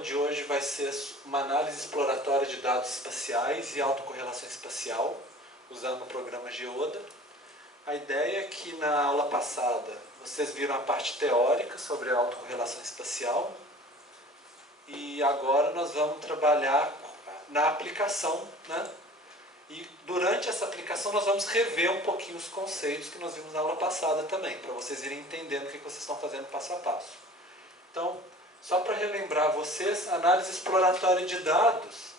aula de hoje vai ser uma análise exploratória de dados espaciais e autocorrelação espacial, usando o programa Geoda. A ideia é que na aula passada vocês viram a parte teórica sobre a autocorrelação espacial e agora nós vamos trabalhar na aplicação, né? E durante essa aplicação nós vamos rever um pouquinho os conceitos que nós vimos na aula passada também, para vocês irem entendendo o que vocês estão fazendo passo a passo. Então, só para relembrar vocês, análise exploratória de dados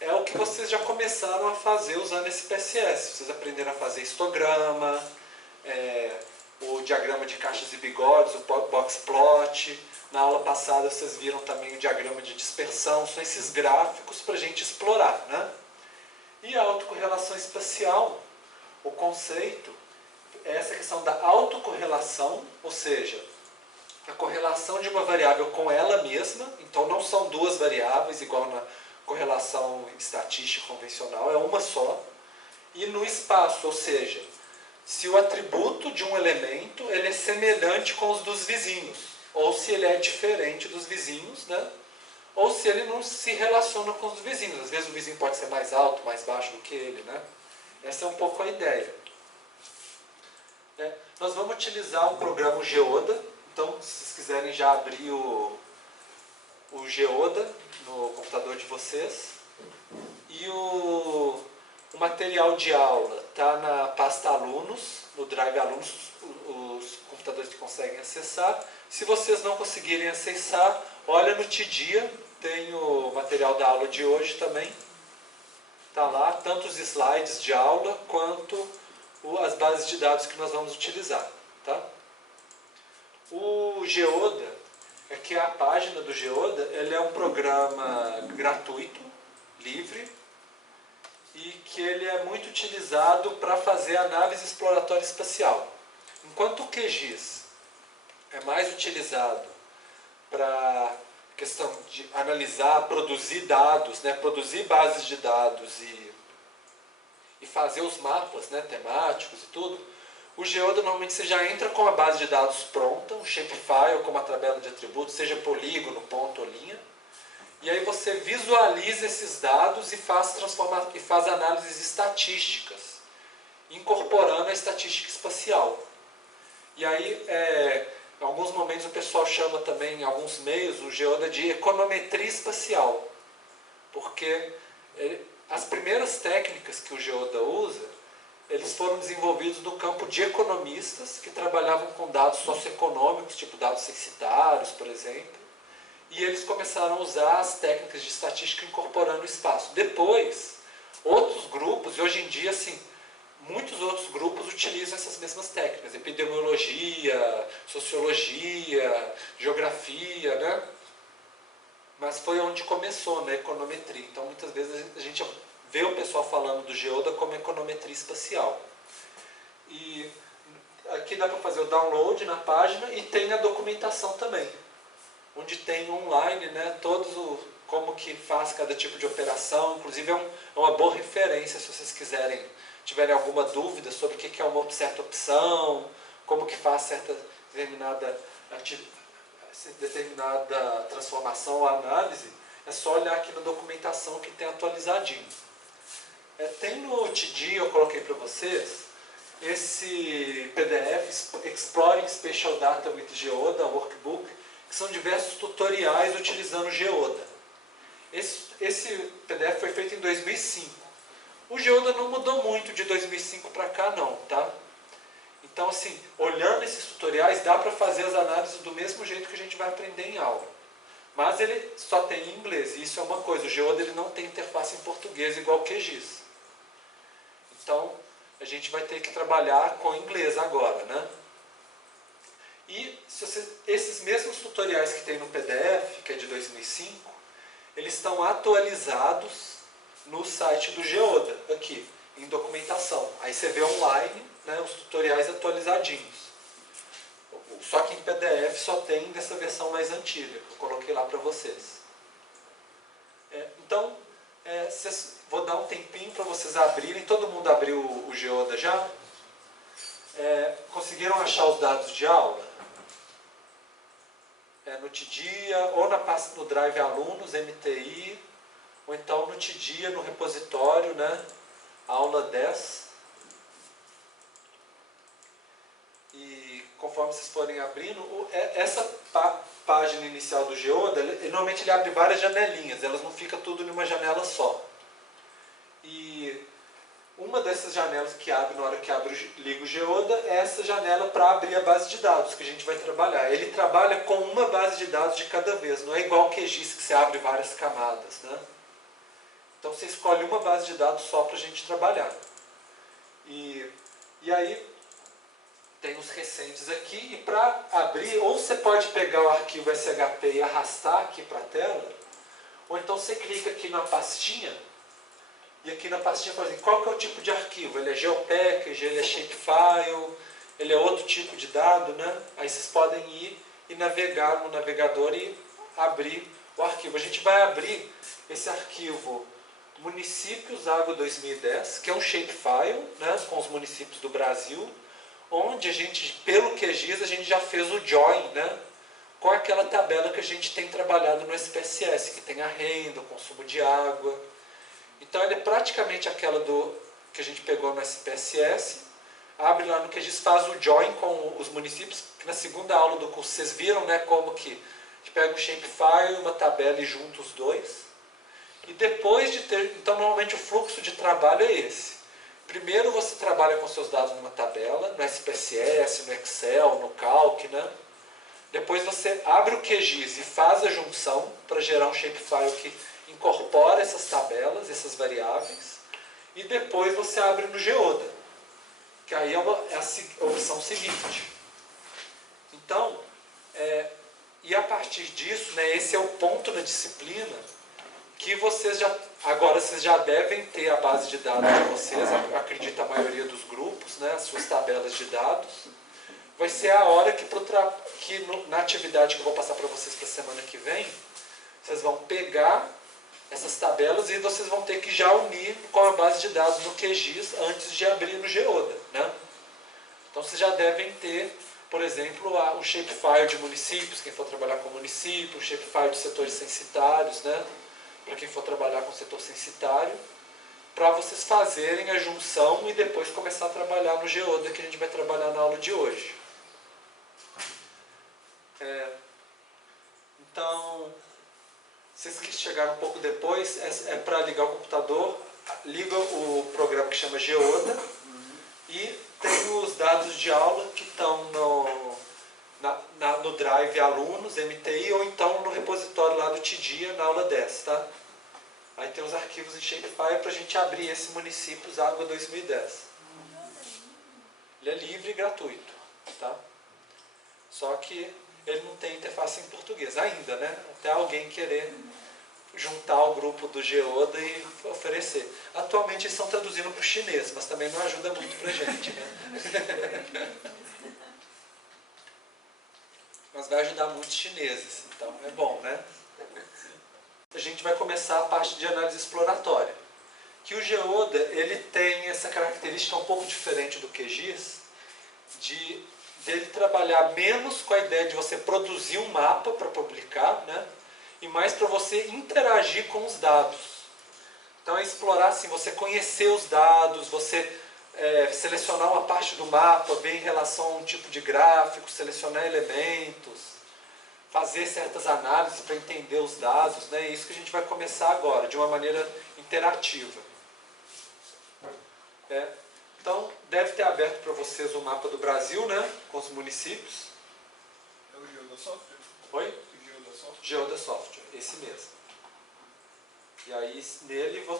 é o que vocês já começaram a fazer usando esse PSS. Vocês aprenderam a fazer histograma, o diagrama de caixas e bigodes, o box plot. Na aula passada vocês viram também o diagrama de dispersão. São esses gráficos para a gente explorar, né? E a autocorrelação espacial, o conceito é essa questão da autocorrelação, ou seja, a correlação de uma variável com ela mesma. Então não são duas variáveis igual na correlação estatística convencional, é uma só. E no espaço, ou seja, se o atributo de um elemento ele é semelhante com os dos vizinhos, ou se ele é diferente dos vizinhos, né? Ou se ele não se relaciona com os vizinhos. Às vezes o vizinho pode ser mais alto, mais baixo do que ele, né? Essa é um pouco a ideia. Nós vamos utilizar o programa Geoda. Então, se vocês quiserem já abrir o Geoda no computador de vocês. E o material de aula está na pasta alunos, no Drive alunos, os computadores que conseguem acessar. Se vocês não conseguirem acessar, olha no Tidia, tem o material da aula de hoje também. Está lá, tanto os slides de aula, quanto as bases de dados que nós vamos utilizar. Tá? O Geoda, que é a página do Geoda, ele é um programa gratuito, livre, e que ele é muito utilizado para fazer análise exploratória espacial. Enquanto o QGIS é mais utilizado para questão de analisar, produzir dados, né, produzir bases de dados e fazer os mapas, né, temáticos e tudo, o Geoda normalmente você já entra com a base de dados pronta, um shapefile com uma tabela de atributos, seja polígono, ponto ou linha, e aí você visualiza esses dados e faz análises estatísticas, incorporando a estatística espacial. E aí, em alguns momentos o pessoal chama também, em alguns meios, o Geoda de econometria espacial. Porque as primeiras técnicas que o Geoda usa, eles foram desenvolvidos no campo de economistas que trabalhavam com dados socioeconômicos, tipo dados censitários, por exemplo. E eles começaram a usar as técnicas de estatística incorporando o espaço. Depois, outros grupos, e hoje em dia, assim, muitos outros grupos utilizam essas mesmas técnicas, epidemiologia, sociologia, geografia, né? Mas foi onde começou, né, econometria. Então, muitas vezes a gente vê o pessoal falando do Geoda como econometria espacial. E aqui dá para fazer o download na página e tem a documentação também, onde tem online, né, como que faz cada tipo de operação. Inclusive é uma boa referência se vocês tiverem alguma dúvida sobre o que é uma certa opção, como que faz certa determinada transformação ou análise. É só olhar aqui na documentação que tem atualizadinho. Tem no TD, eu coloquei para vocês, esse PDF, Exploring Spatial Data with Geoda, Workbook, que são diversos tutoriais utilizando o Geoda. Esse PDF foi feito em 2005. O Geoda não mudou muito de 2005 para cá não, tá? Então, assim, olhando esses tutoriais, dá para fazer as análises do mesmo jeito que a gente vai aprender em aula. Mas ele só tem em inglês, e isso é uma coisa. O Geoda ele não tem interface em português igual o QGIS. Então, a gente vai ter que trabalhar com inglês agora, né? E esses mesmos tutoriais que tem no PDF, que é de 2005, eles estão atualizados no site do Geoda, aqui, em documentação. Aí você vê online, né, os tutoriais atualizadinhos. Só que em PDF só tem dessa versão mais antiga, que eu coloquei lá para vocês. Então, vou dar um tempinho para vocês abrirem. Todo mundo abriu o Geoda já? Conseguiram achar os dados de aula? no Tidia, ou na pasta no Drive Alunos, MTI, ou então no Tidia, no repositório, né? Aula 10. E conforme vocês forem abrindo, essa página inicial do Geoda, normalmente ele abre várias janelinhas, elas não ficam tudo em uma janela só. E uma dessas janelas que abre na hora que liga o Geoda é essa janela para abrir a base de dados que a gente vai trabalhar. Ele trabalha com uma base de dados de cada vez, não é igual o QGIS que você abre várias camadas, né? Então você escolhe uma base de dados só para a gente trabalhar. E aí tem os recentes aqui, e para abrir, ou você pode pegar o arquivo SHP e arrastar aqui para a tela, ou então você clica aqui na pastinha, e aqui na pastinha fala assim, qual que é o tipo de arquivo? Ele é GeoPackage, ele é Shapefile, ele é outro tipo de dado, né? Aí vocês podem ir e navegar no navegador e abrir o arquivo. A gente vai abrir esse arquivo Municípios Água 2010, que é um Shapefile, né, com os municípios do Brasil, onde a gente, pelo QGIS, a gente já fez o join, né, com aquela tabela que a gente tem trabalhado no SPSS, que tem a renda, o consumo de água. Então, ele é praticamente aquela que a gente pegou no SPSS, abre lá no QGIS, faz o join com os municípios, que na segunda aula do curso vocês viram, né, como que a gente pega um Shapefile e uma tabela e junta os dois. E depois de ter... Então, normalmente o fluxo de trabalho é esse. Primeiro você trabalha com seus dados numa tabela, no SPSS, no Excel, no Calc, né? Depois você abre o QGIS e faz a junção para gerar um Shapefile que incorpora essas tabelas, essas variáveis. E depois você abre no Geoda, que aí é a opção seguinte. Então, e a partir disso, né, esse é o ponto na disciplina que agora vocês já devem ter a base de dados de vocês, acredito a maioria dos grupos, né, as suas tabelas de dados. Vai ser a hora que na atividade que eu vou passar para vocês para a semana que vem, vocês vão pegar essas tabelas e vocês vão ter que já unir com a base de dados no QGIS antes de abrir no Geoda, né? Então vocês já devem ter, por exemplo, o Shapefile de municípios, quem for trabalhar com município, o Shapefile de setores censitários, né? Para quem for trabalhar com o setor censitário, para vocês fazerem a junção e depois começar a trabalhar no Geoda, que a gente vai trabalhar na aula de hoje. Então, vocês que chegaram um pouco depois, para ligar o computador, liga o programa que chama Geoda, e tem os dados de aula que estão no Drive Alunos, MTI, ou então no repositório lá do Tidia, na aula 10, tá? Aí tem os arquivos em Shapefile para a gente abrir esse Municípios Água 2010. Ele é livre e gratuito, tá? Só que ele não tem interface em português ainda, né? Até alguém querer juntar ao grupo do Geoda e oferecer. Atualmente eles estão traduzindo para o chinês, mas também não ajuda muito para a gente, né? Mas vai ajudar muitos chineses, então é bom, né? A gente vai começar a parte de análise exploratória. Que o Geoda, ele tem essa característica um pouco diferente do QGIS, de ele trabalhar menos com a ideia de você produzir um mapa para publicar, né? E mais para você interagir com os dados. Então é explorar assim, você conhecer os dados, você selecionar uma parte do mapa, ver em relação a um tipo de gráfico, selecionar elementos, fazer certas análises para entender os dados, né? É isso que a gente vai começar agora, de uma maneira interativa. Então, deve ter aberto para vocês o mapa do Brasil, né? Com os municípios. É o Geoda Software? Oi? O Geoda Software? Geoda Software, esse mesmo. E aí,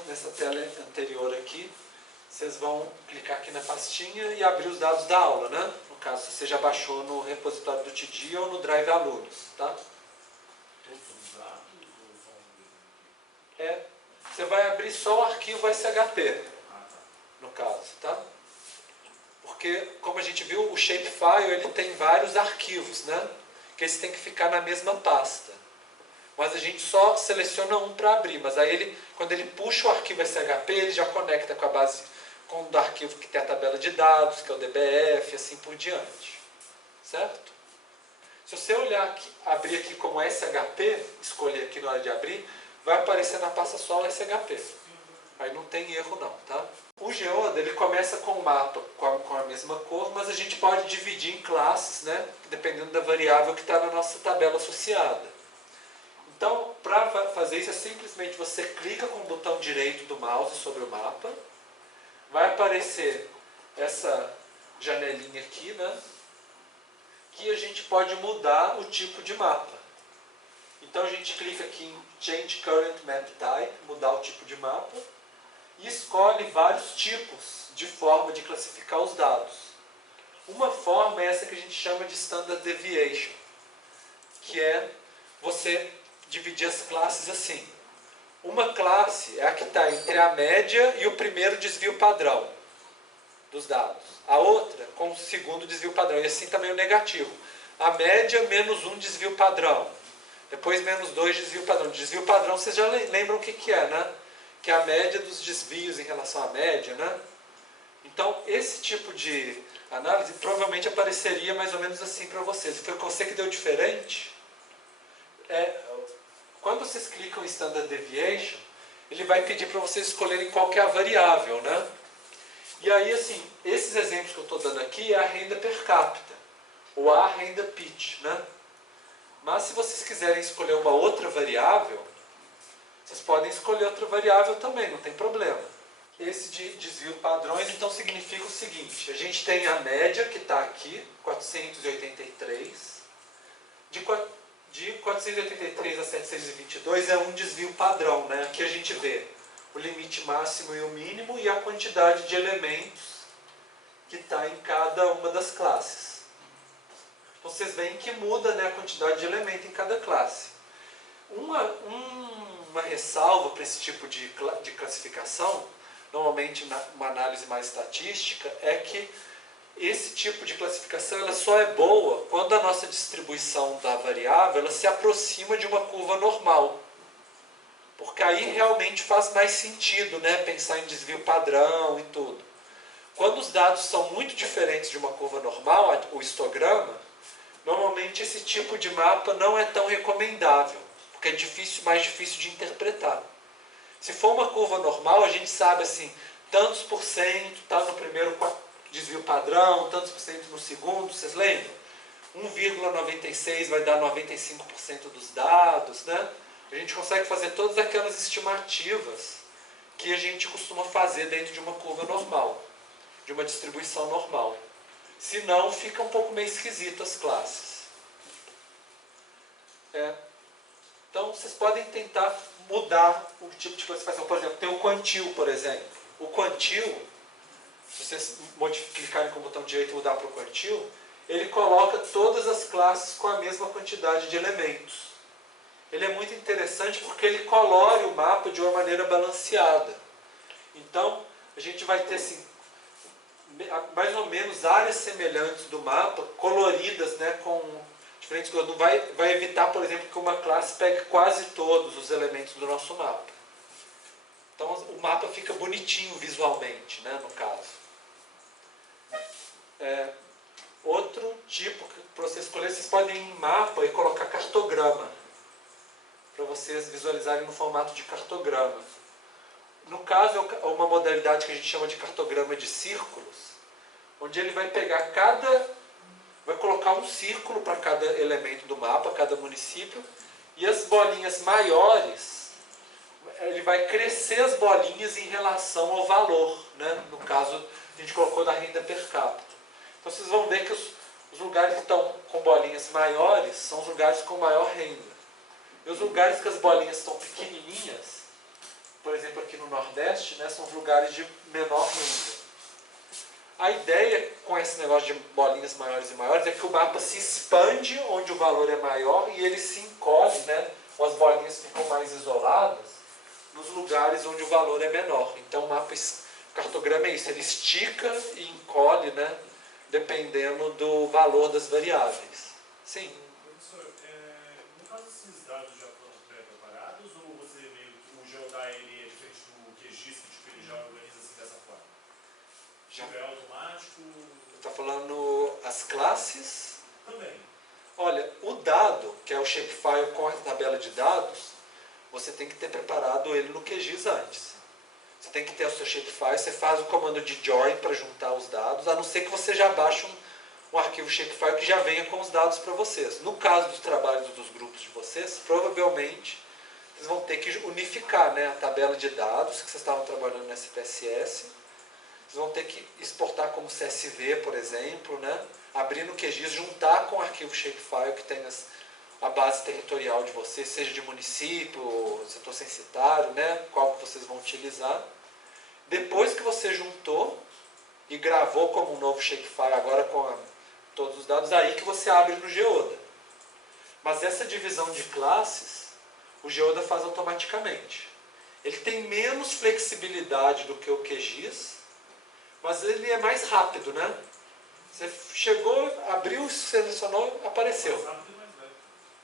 nessa tela anterior aqui, vocês vão clicar aqui na pastinha e abrir os dados da aula, né? No caso, você já baixou no repositório do Tidia ou no Drive Alunos, tá? Você vai abrir só o arquivo SHP, no caso, tá? Porque, como a gente viu, o Shapefile ele tem vários arquivos, né? Que eles têm que ficar na mesma pasta. Mas a gente só seleciona um para abrir. Mas aí, quando ele puxa o arquivo SHP, ele já conecta com a base, com o arquivo que tem a tabela de dados, que é o DBF, assim por diante. Certo? Se você olhar aqui, abrir aqui como SHP, escolher aqui na hora de abrir, vai aparecer na pasta solo SHP. Aí não tem erro não, tá? O Geoda, ele começa com o mapa com a mesma cor, mas a gente pode dividir em classes, né? Dependendo da variável que está na nossa tabela associada. Então, para fazer isso, é simplesmente você clica com o botão direito do mouse sobre o mapa. Vai aparecer essa janelinha aqui, né? Que a gente pode mudar o tipo de mapa. Então a gente clica aqui em Change Current Map Type, mudar o tipo de mapa, e escolhe vários tipos de forma de classificar os dados. Uma forma é essa que a gente chama de Standard Deviation, que é você dividir as classes assim. Uma classe é a que está entre a média e o primeiro desvio padrão dos dados. A outra com o segundo desvio padrão, e assim também o negativo. A média menos um desvio padrão. Depois menos 2 desvio padrão. Desvio padrão, vocês já lembram o que é, né? Que é a média dos desvios em relação à média, né? Então, esse tipo de análise provavelmente apareceria mais ou menos assim para vocês. E foi você que deu diferente. Quando vocês clicam em Standard Deviation, ele vai pedir para vocês escolherem qual que é a variável, né? E aí, assim, esses exemplos que eu estou dando aqui é a renda per capita, ou a renda pitch, né? Mas se vocês quiserem escolher uma outra variável, vocês podem escolher outra variável também, não tem problema. Esse de desvio padrões, então, significa o seguinte: a gente tem a média, que está aqui, 483. De 483 a 722 é um desvio padrão, né? Aqui a gente vê o limite máximo e o mínimo e a quantidade de elementos que está em cada uma das classes. Então, vocês veem que muda, né, a quantidade de elemento em cada classe. Uma ressalva para esse tipo de classificação, normalmente uma análise mais estatística, é que esse tipo de classificação ela só é boa quando a nossa distribuição da variável ela se aproxima de uma curva normal. Porque aí realmente faz mais sentido, né, pensar em desvio padrão e tudo. Quando os dados são muito diferentes de uma curva normal, o histograma, normalmente esse tipo de mapa não é tão recomendável, porque é mais difícil de interpretar. Se for uma curva normal, a gente sabe assim, tantos por cento está no primeiro desvio padrão, tantos por cento no segundo, vocês lembram? 1,96 vai dar 95% dos dados, né? A gente consegue fazer todas aquelas estimativas que a gente costuma fazer dentro de uma curva normal, de uma distribuição normal. Senão, fica um pouco meio esquisito as classes. Então, vocês podem tentar mudar o tipo de classificação. Por exemplo, tem o quantil, por exemplo. O quantil, se vocês clicarem com o botão direito e mudar para o quantil, ele coloca todas as classes com a mesma quantidade de elementos. Ele é muito interessante porque ele colore o mapa de uma maneira balanceada. Então, a gente vai ter assim, mais ou menos áreas semelhantes do mapa, coloridas, né, com diferentes cores. Não vai evitar, por exemplo, que uma classe pegue quase todos os elementos do nosso mapa. Então, o mapa fica bonitinho visualmente, né, no caso. Outro tipo, para você escolher, vocês podem ir em mapa e colocar cartograma, para vocês visualizarem no formato de cartograma. No caso, é uma modalidade que a gente chama de cartograma de círculos, onde ele vai pegar vai colocar um círculo para cada elemento do mapa, cada município, e as bolinhas maiores, ele vai crescer as bolinhas em relação ao valor, né? No caso, a gente colocou da renda per capita. Então, vocês vão ver que os lugares que estão com bolinhas maiores são os lugares com maior renda. E os lugares que as bolinhas estão pequenininhas, por exemplo, aqui no Nordeste, né, são os lugares de menor renda. A ideia com esse negócio de bolinhas maiores e maiores é que o mapa se expande onde o valor é maior e ele se encolhe, né, ou as bolinhas ficam mais isoladas nos lugares onde o valor é menor. Então o cartograma é isso, ele estica e encolhe, né, dependendo do valor das variáveis. Sim? Professor, no caso esses dados já foram pré-preparados ou você meio que o Geodá ele é diferente do QGIS, que tipo, ele já organiza assim dessa forma? Já é automático? Você está falando as classes? Também. Olha, olha, o dado, que é o shapefile com a tabela de dados, você tem que ter preparado ele no QGIS antes. Você tem que ter o seu shapefile, você faz o comando de join para juntar os dados, a não ser que você já baixe um arquivo shapefile que já venha com os dados para vocês. No caso dos trabalhos dos grupos de vocês, provavelmente vocês vão ter que unificar, né, a tabela de dados que vocês estavam trabalhando no SPSS. Vocês vão ter que exportar como CSV, por exemplo, né, abrir no QGIS, juntar com o arquivo shapefile que tem a base territorial de vocês, seja de município, setor censitário, né, qual que vocês vão utilizar. Depois que você juntou e gravou como um novo shapefile, agora com todos os dados, aí que você abre no Geoda. Mas essa divisão de classes, o Geoda faz automaticamente. Ele tem menos flexibilidade do que o QGIS, mas ele é mais rápido, né? Você chegou, abriu, selecionou, apareceu. Mais rápido e mais leve.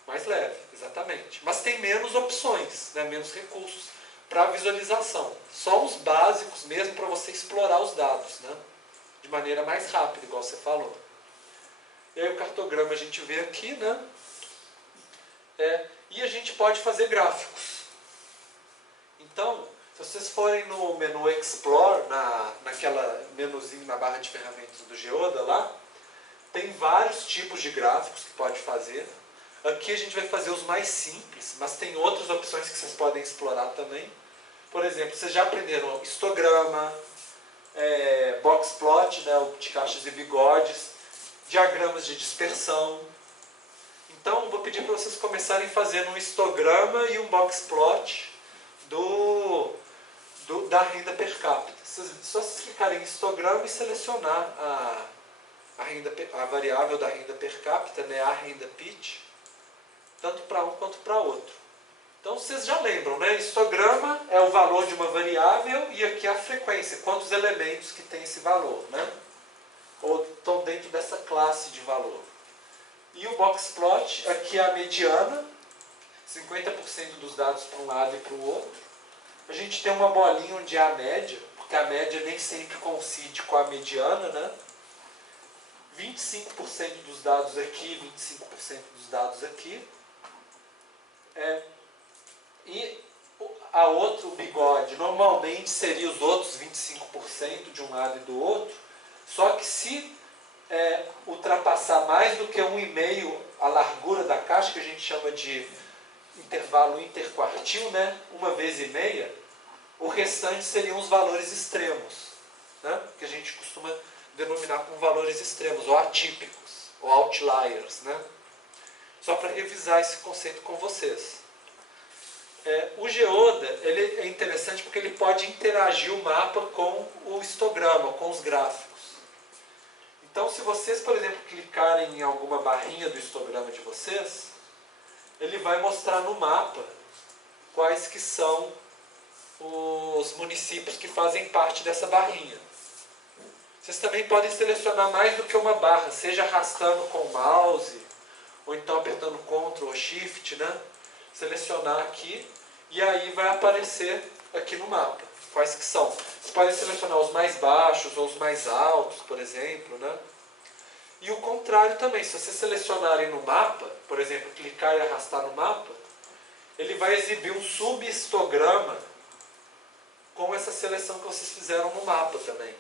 Mais leve, exatamente. Mas tem menos opções, né? Menos recursos para visualização. Só os básicos mesmo para você explorar os dados, né? De maneira mais rápida, igual você falou. E aí o cartograma a gente vê aqui, né? E a gente pode fazer gráficos. Então, se vocês forem no menu Explore, naquela menuzinho na barra de ferramentas do Geoda lá, tem vários tipos de gráficos que pode fazer. Aqui a gente vai fazer os mais simples, mas tem outras opções que vocês podem explorar também. Por exemplo, vocês já aprenderam histograma, boxplot, né, de caixas e bigodes, diagramas de dispersão. Então, vou pedir para vocês começarem fazendo um histograma e um boxplot da renda per capita. Só vocês clicarem em histograma e selecionar a variável da renda per capita, né, a renda PIT, tanto para um quanto para outro. Então, vocês já lembram, né? Histograma é o valor de uma variável e aqui a frequência, quantos elementos que tem esse valor, né? Ou estão dentro dessa classe de valor. E o boxplot, aqui é a mediana, 50% dos dados para um lado e para o outro. A gente tem uma bolinha onde é a média, porque a média nem sempre coincide com a mediana, né? 25% dos dados aqui, 25% dos dados aqui. E a outro, o bigode, normalmente seria os outros 25% de um lado e do outro, só que se ultrapassar mais do que 1,5 a largura da caixa, que a gente chama de intervalo interquartil, né? 1 vez e meia, o restante seriam os valores extremos, né? Que a gente costuma denominar como valores extremos, ou atípicos, ou outliers, né? Só para revisar esse conceito com vocês. O Geoda ele é interessante porque ele pode interagir o mapa com o histograma, com os gráficos. Então, se vocês, por exemplo, clicarem em alguma barrinha do histograma de vocês, ele vai mostrar no mapa quais que são os municípios que fazem parte dessa barrinha. Vocês também podem selecionar mais do que uma barra, seja arrastando com o mouse, ou então apertando Ctrl ou Shift, né? Selecionar aqui, e aí vai aparecer aqui no mapa quais que são. Vocês podem selecionar os mais baixos ou os mais altos, por exemplo, né? E o contrário também, se vocês selecionarem no mapa, por exemplo, clicar e arrastar no mapa, ele vai exibir um subhistograma com essa seleção que vocês fizeram no mapa também.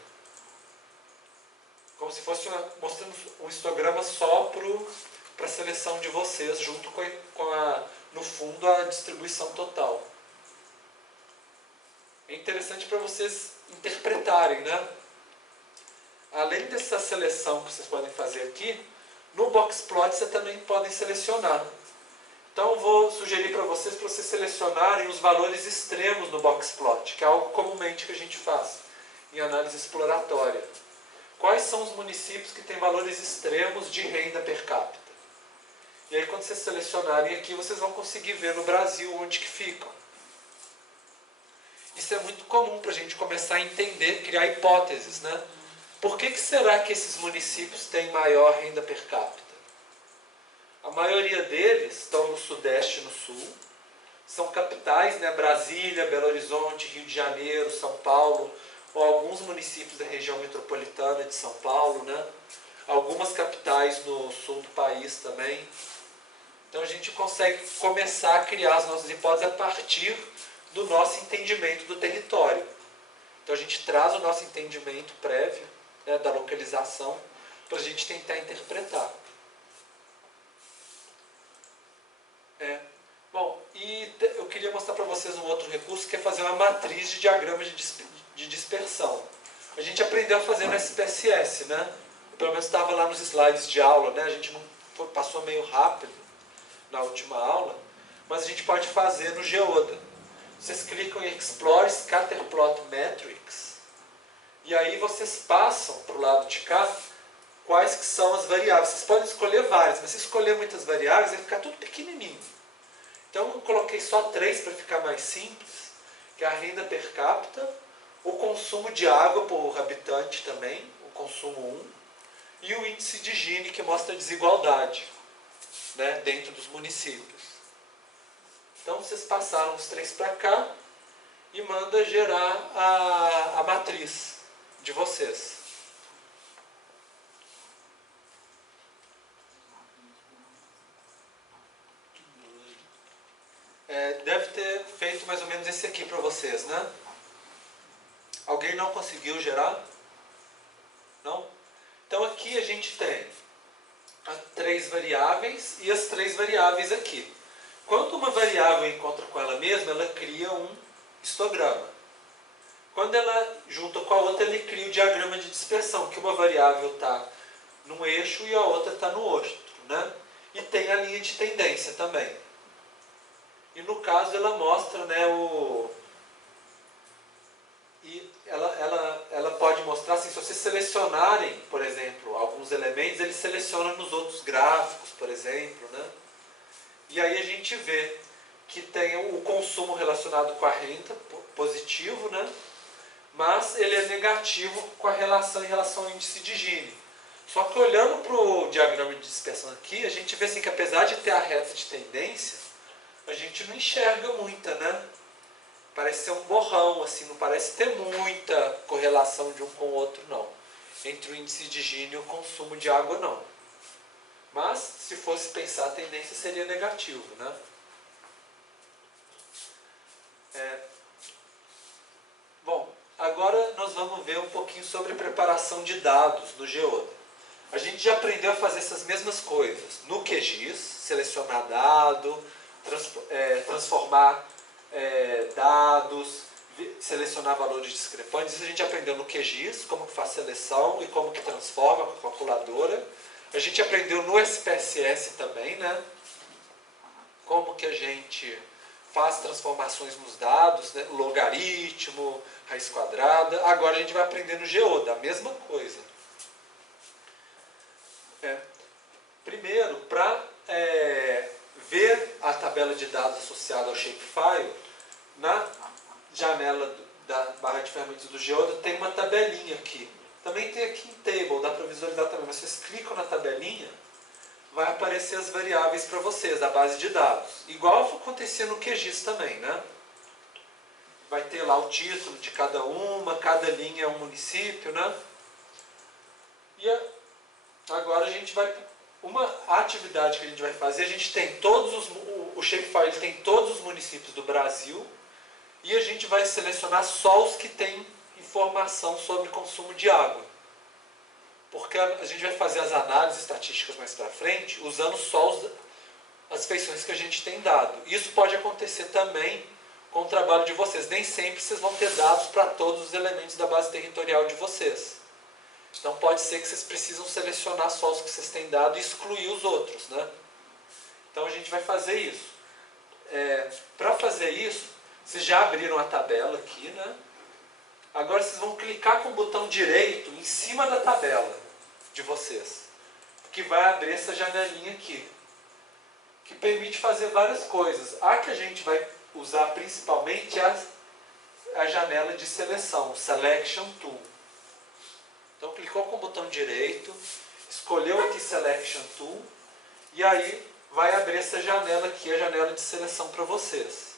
Como se fosse mostrando um histograma só para a seleção de vocês, junto no fundo, a distribuição total. É interessante para vocês interpretarem, né? Além dessa seleção que vocês podem fazer aqui, no boxplot vocês também podem selecionar. Então eu vou sugerir para vocês selecionarem os valores extremos no boxplot, que é algo comumente que a gente faz em análise exploratória. Quais são os municípios que têm valores extremos de renda per capita? E aí quando vocês selecionarem aqui, vocês vão conseguir ver no Brasil onde que ficam. Isso é muito comum para a gente começar a entender, criar hipóteses, né? Por que será que esses municípios têm maior renda per capita? A maioria deles estão no Sudeste e no Sul. São capitais, né? Brasília, Belo Horizonte, Rio de Janeiro, São Paulo, ou alguns municípios da região metropolitana de São Paulo, né? Algumas capitais no sul do país também. Então a gente consegue começar a criar as nossas hipóteses a partir do nosso entendimento do território. Então a gente traz o nosso entendimento prévio, né, da localização para a gente tentar interpretar. Bom, e eu queria mostrar para vocês um outro recurso que é fazer uma matriz de diagramas de dispersão. A gente aprendeu a fazer no SPSS, né? Pelo menos estava lá nos slides de aula, né? A gente não passou meio rápido na última aula, mas a gente pode fazer no Geoda. Vocês clicam em Explore Scatterplot Metrics e aí vocês passam para o lado de cá quais que são as variáveis. Vocês podem escolher várias, mas se escolher muitas variáveis vai ficar tudo pequenininho. Então eu coloquei só 3 para ficar mais simples, que é a renda per capita, o consumo de água por habitante também, o consumo 1, e o índice de Gini, que mostra a desigualdade, né, dentro dos municípios. Então vocês passaram os 3 para cá e manda gerar a matriz de vocês. Deve ter feito mais ou menos esse aqui para vocês, né? Alguém não conseguiu gerar? Não? Então aqui a gente tem as 3 variáveis e as 3 variáveis aqui. Quando uma variável encontra com ela mesma, ela cria um histograma. Quando ela junta com a outra, ele cria o diagrama de dispersão, que uma variável está num eixo e a outra está no outro, né? E tem a linha de tendência também. E no caso ela mostra, né, e ela pode mostrar, assim, se vocês selecionarem, por exemplo, alguns elementos, ele seleciona nos outros gráficos, por exemplo, né? E aí a gente vê que tem o consumo relacionado com a renda, positivo, né? Mas ele é negativo com a relação em relação ao índice de Gini. Só que olhando para o diagrama de dispersão aqui, a gente vê assim, que apesar de ter a reta de tendência, a gente não enxerga muita, né? Parece ser um borrão, assim, não parece ter muita correlação de um com o outro, não. Entre o índice de Gini e o consumo de água, não. Mas, se fosse pensar, a tendência seria negativa, né? Bom, agora nós vamos ver um pouquinho sobre preparação de dados no Geoda. A gente já aprendeu a fazer essas mesmas coisas no QGIS, selecionar dado, transformar dados, selecionar valores discrepantes. Isso a gente aprendeu no QGIS, como que faz seleção e como que transforma com a calculadora. A gente aprendeu no SPSS também, né? Como que a gente faz transformações nos dados, né? Logaritmo, raiz quadrada. Agora a gente vai aprender no Geoda, a mesma coisa. Primeiro, para ver a tabela de dados associada ao shapefile, na janela da barra de ferramentas do Geoda tem uma tabelinha aqui. Também tem aqui em Table, dá para visualizar também. Mas vocês clicam na tabelinha, vai aparecer as variáveis para vocês, da base de dados. Igual acontecia no QGIS também, né? Vai ter lá o título de cada uma, cada linha é um município, né? E agora a gente vai... Uma atividade que a gente vai fazer, a gente tem o shapefile tem todos os municípios do Brasil e a gente vai selecionar só os que têm informação sobre consumo de água. Porque a gente vai fazer as análises estatísticas mais para frente usando só as feições que a gente tem dado. Isso pode acontecer também com o trabalho de vocês. Nem sempre vocês vão ter dados para todos os elementos da base territorial de vocês. Então pode ser que vocês precisam selecionar só os que vocês têm dado e excluir os outros, né? Então a gente vai fazer isso. Para fazer isso, vocês já abriram a tabela aqui, né? Agora vocês vão clicar com o botão direito em cima da tabela de vocês, que vai abrir essa janelinha aqui, que permite fazer várias coisas. A que a gente vai usar principalmente é a janela de seleção, o Selection Tool. Então clicou com o botão direito, escolheu aqui Selection Tool, e aí vai abrir essa janela aqui, a janela de seleção para vocês.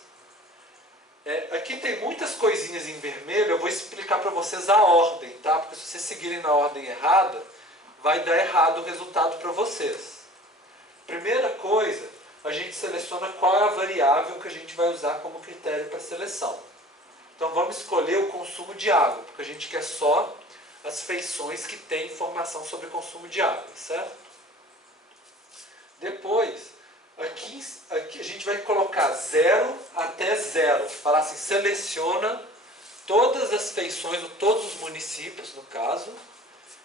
Aqui tem muitas coisinhas em vermelho, eu vou explicar para vocês a ordem, tá? Porque se vocês seguirem na ordem errada, vai dar errado o resultado para vocês. Primeira coisa, a gente seleciona qual é a variável que a gente vai usar como critério para seleção. Então vamos escolher o consumo de água, porque a gente quer só as feições que têm informação sobre consumo de água, certo? Depois, aqui a gente vai colocar 0 até 0. Falar assim, seleciona todas as feições, ou todos os municípios, no caso,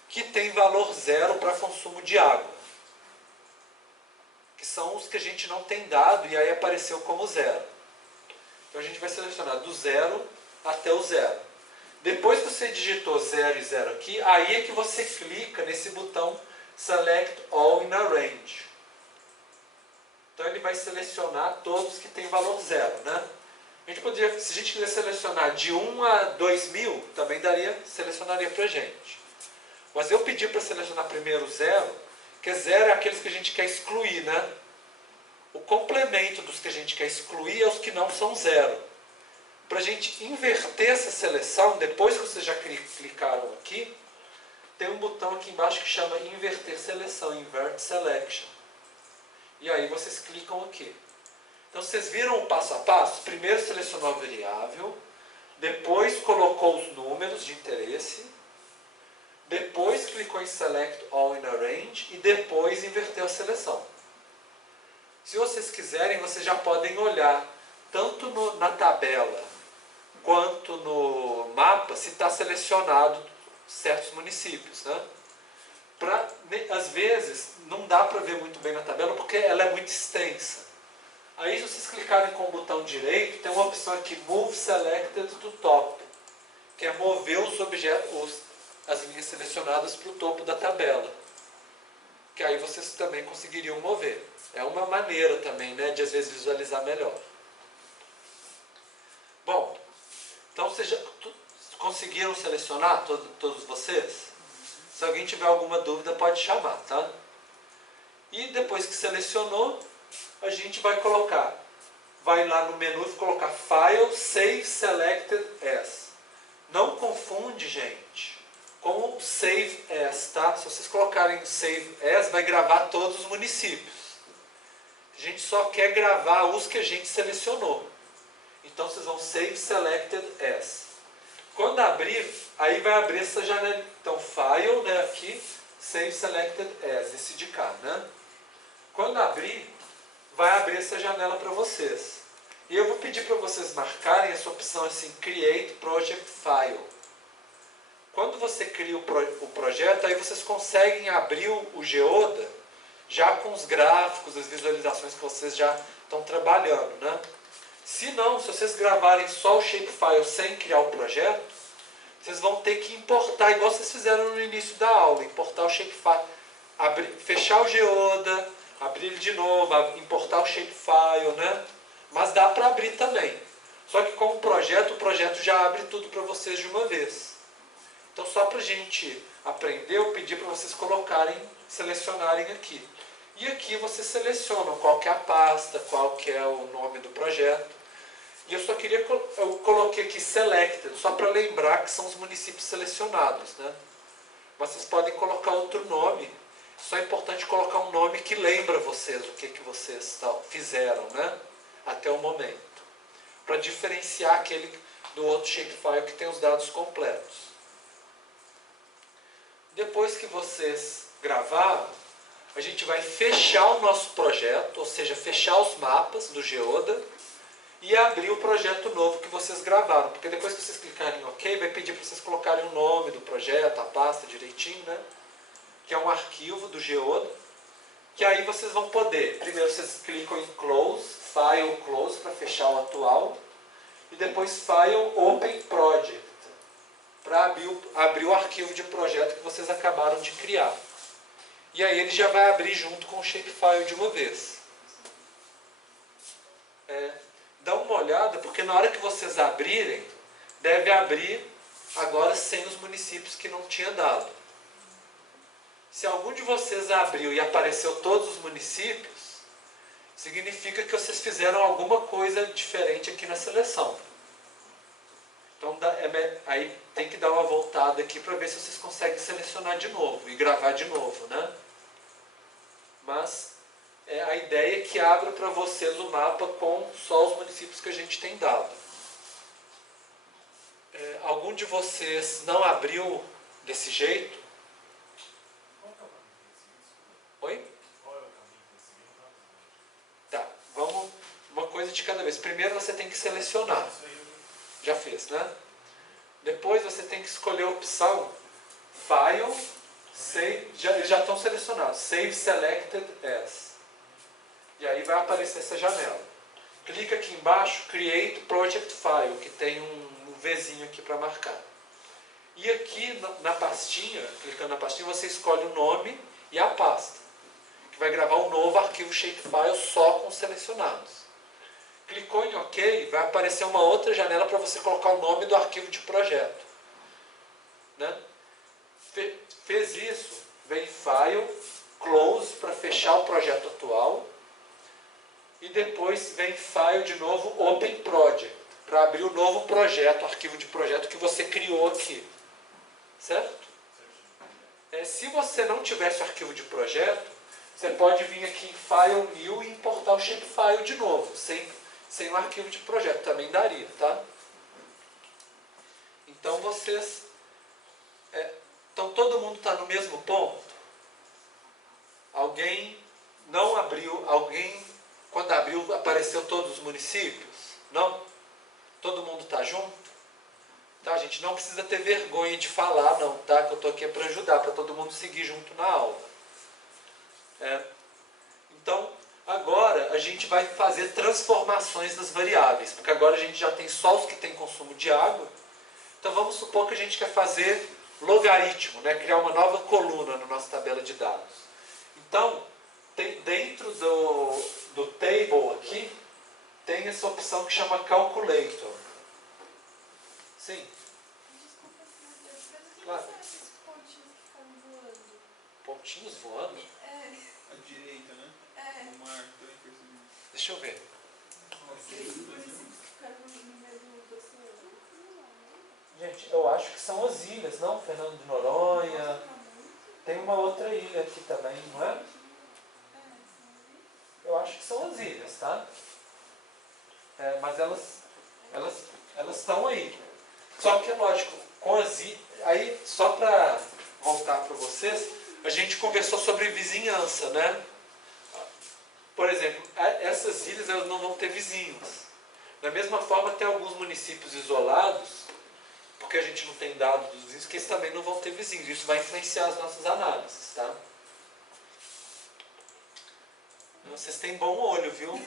que tem valor 0 para consumo de água. Que são os que a gente não tem dado e aí apareceu como 0. Então a gente vai selecionar do 0 até o 0. Depois que você digitou 0 e 0 aqui, aí é que você clica nesse botão Select All in a Range. Então ele vai selecionar todos que têm valor 0, né? A gente poderia, se a gente quiser selecionar de 1 a 2000, também selecionaria para a gente. Mas eu pedi para selecionar primeiro 0, que 0 é aqueles que a gente quer excluir, né? O complemento dos que a gente quer excluir é os que não são 0. Para a gente inverter essa seleção, depois que vocês já clicaram aqui, tem um botão aqui embaixo que chama Inverter Seleção, Invert Selection. E aí vocês clicam aqui. Então vocês viram o passo a passo? Primeiro selecionou a variável, depois colocou os números de interesse, depois clicou em Select All in a Range e depois inverteu a seleção. Se vocês quiserem, vocês já podem olhar tanto na tabela quanto no mapa se está selecionado certos municípios, né? Às vezes não dá para ver muito bem na tabela porque ela é muito extensa. Aí se vocês clicarem com o botão direito, tem uma opção aqui, Move Selected to Top, que é mover os objetos, as linhas selecionadas para o topo da tabela. Que aí vocês também conseguiriam mover. É uma maneira também, né, de às vezes visualizar melhor. Bom, então vocês já conseguiram selecionar todos vocês? Se alguém tiver alguma dúvida, pode chamar, tá? E depois que selecionou, a gente vai lá no menu e colocar File, Save Selected As. Não confunde, gente, com Save As, tá? Se vocês colocarem Save As, vai gravar todos os municípios. A gente só quer gravar os que a gente selecionou. Então vocês vão Save Selected As. Quando abrir, aí vai abrir essa janela. Então File, né, aqui, Save Selected As, esse de cá, né? Quando abrir, vai abrir essa janela para vocês. E eu vou pedir para vocês marcarem essa opção assim, Create Project File. Quando você cria o projeto, aí vocês conseguem abrir o Geoda já com os gráficos, as visualizações que vocês já estão trabalhando, né? Se não, se vocês gravarem só o shapefile sem criar o projeto, vocês vão ter que importar, igual vocês fizeram no início da aula, importar o shapefile, fechar o Geoda, abrir ele de novo, importar o shapefile, né? Mas dá para abrir também. Só que com o projeto já abre tudo para vocês de uma vez. Então só para a gente aprender, eu pedi para vocês selecionarem aqui. E aqui vocês selecionam qual que é a pasta, qual que é o nome do projeto. E eu coloquei aqui Selected, só para lembrar que são os municípios selecionados, né? Mas vocês podem colocar outro nome. Só é importante colocar um nome que lembra vocês o que vocês fizeram, né? Até o momento. Para diferenciar aquele do outro shapefile que tem os dados completos. Depois que vocês gravaram, a gente vai fechar o nosso projeto, ou seja, fechar os mapas do Geoda e abrir o projeto novo que vocês gravaram. Porque depois que vocês clicarem em OK, vai pedir para vocês colocarem o nome do projeto, a pasta direitinho, né? Que é um arquivo do Geoda, que aí vocês vão poder, primeiro vocês clicam em Close, File Close para fechar o atual, e depois File Open Project, para abrir o arquivo de projeto que vocês acabaram de criar. E aí ele já vai abrir junto com o shapefile de uma vez. Dá uma olhada, porque na hora que vocês abrirem, deve abrir agora sem os municípios que não tinha dado. Se algum de vocês abriu e apareceu todos os municípios, significa que vocês fizeram alguma coisa diferente aqui na seleção. Então aí tem que dar uma voltada aqui para ver se vocês conseguem selecionar de novo e gravar de novo, né? Mas a ideia é que abra para vocês o mapa com só os municípios que a gente tem dado. Algum de vocês não abriu desse jeito? Qual que é o caminho que tem que seguir? Oi? Qual é o caminho que tem que seguir? Tá, vamos uma coisa de cada vez. Primeiro você tem que selecionar. Isso aí Já fez, né? Depois você tem que escolher a opção File, Save, eles já estão selecionados. Save Selected As. E aí vai aparecer essa janela. Clica aqui embaixo, Create Project File, que tem um Vzinho aqui para marcar. E aqui na pastinha, clicando na pastinha, você escolhe o nome e a pasta, que vai gravar um novo arquivo Shapefile só com selecionados. Clicou em OK, vai aparecer uma outra janela para você colocar o nome do arquivo de projeto. Né? Fez isso, vem File, Close para fechar o projeto atual. E depois vem File de novo, Open Project, para abrir o novo projeto, arquivo de projeto que você criou aqui. Certo? Se você não tivesse o arquivo de projeto, você pode vir aqui em File New e importar o Shapefile de novo, sem o arquivo de projeto, também daria, tá? Então vocês... então todo mundo está no mesmo ponto? Alguém não abriu, quando abriu apareceu todos os municípios? Não? Todo mundo está junto? Tá, gente, não precisa ter vergonha de falar, não, tá? Que eu estou aqui para ajudar, para todo mundo seguir junto na aula. Então, agora a gente vai fazer transformações das variáveis, porque agora a gente já tem só os que têm consumo de água. Então vamos supor que a gente quer fazer logaritmo, né? Criar uma nova coluna na nossa tabela de dados. Então, dentro do table aqui, tem essa opção que chama Calculator. Sim. Desculpa, mas o que Claro. são esses pontinhos que ficam voando? Pontinhos voando? À direita, né? O mar, também percebi. Deixa eu ver. Aqueles municípios que ficaram no meio do oceano? Gente, eu acho que são as ilhas, não? Fernando de Noronha. Tem uma outra ilha aqui também, não é? Eu acho que são as ilhas, tá? Mas elas estão aí. Só que é lógico, com as ilhas... Aí, só para voltar para vocês, a gente conversou sobre vizinhança, né? Por exemplo, essas ilhas elas não vão ter vizinhos. Da mesma forma, tem alguns municípios isolados, porque a gente não tem dados dos vizinhos, que eles também não vão ter vizinhos. Isso vai influenciar as nossas análises, tá? Vocês têm bom olho, viu?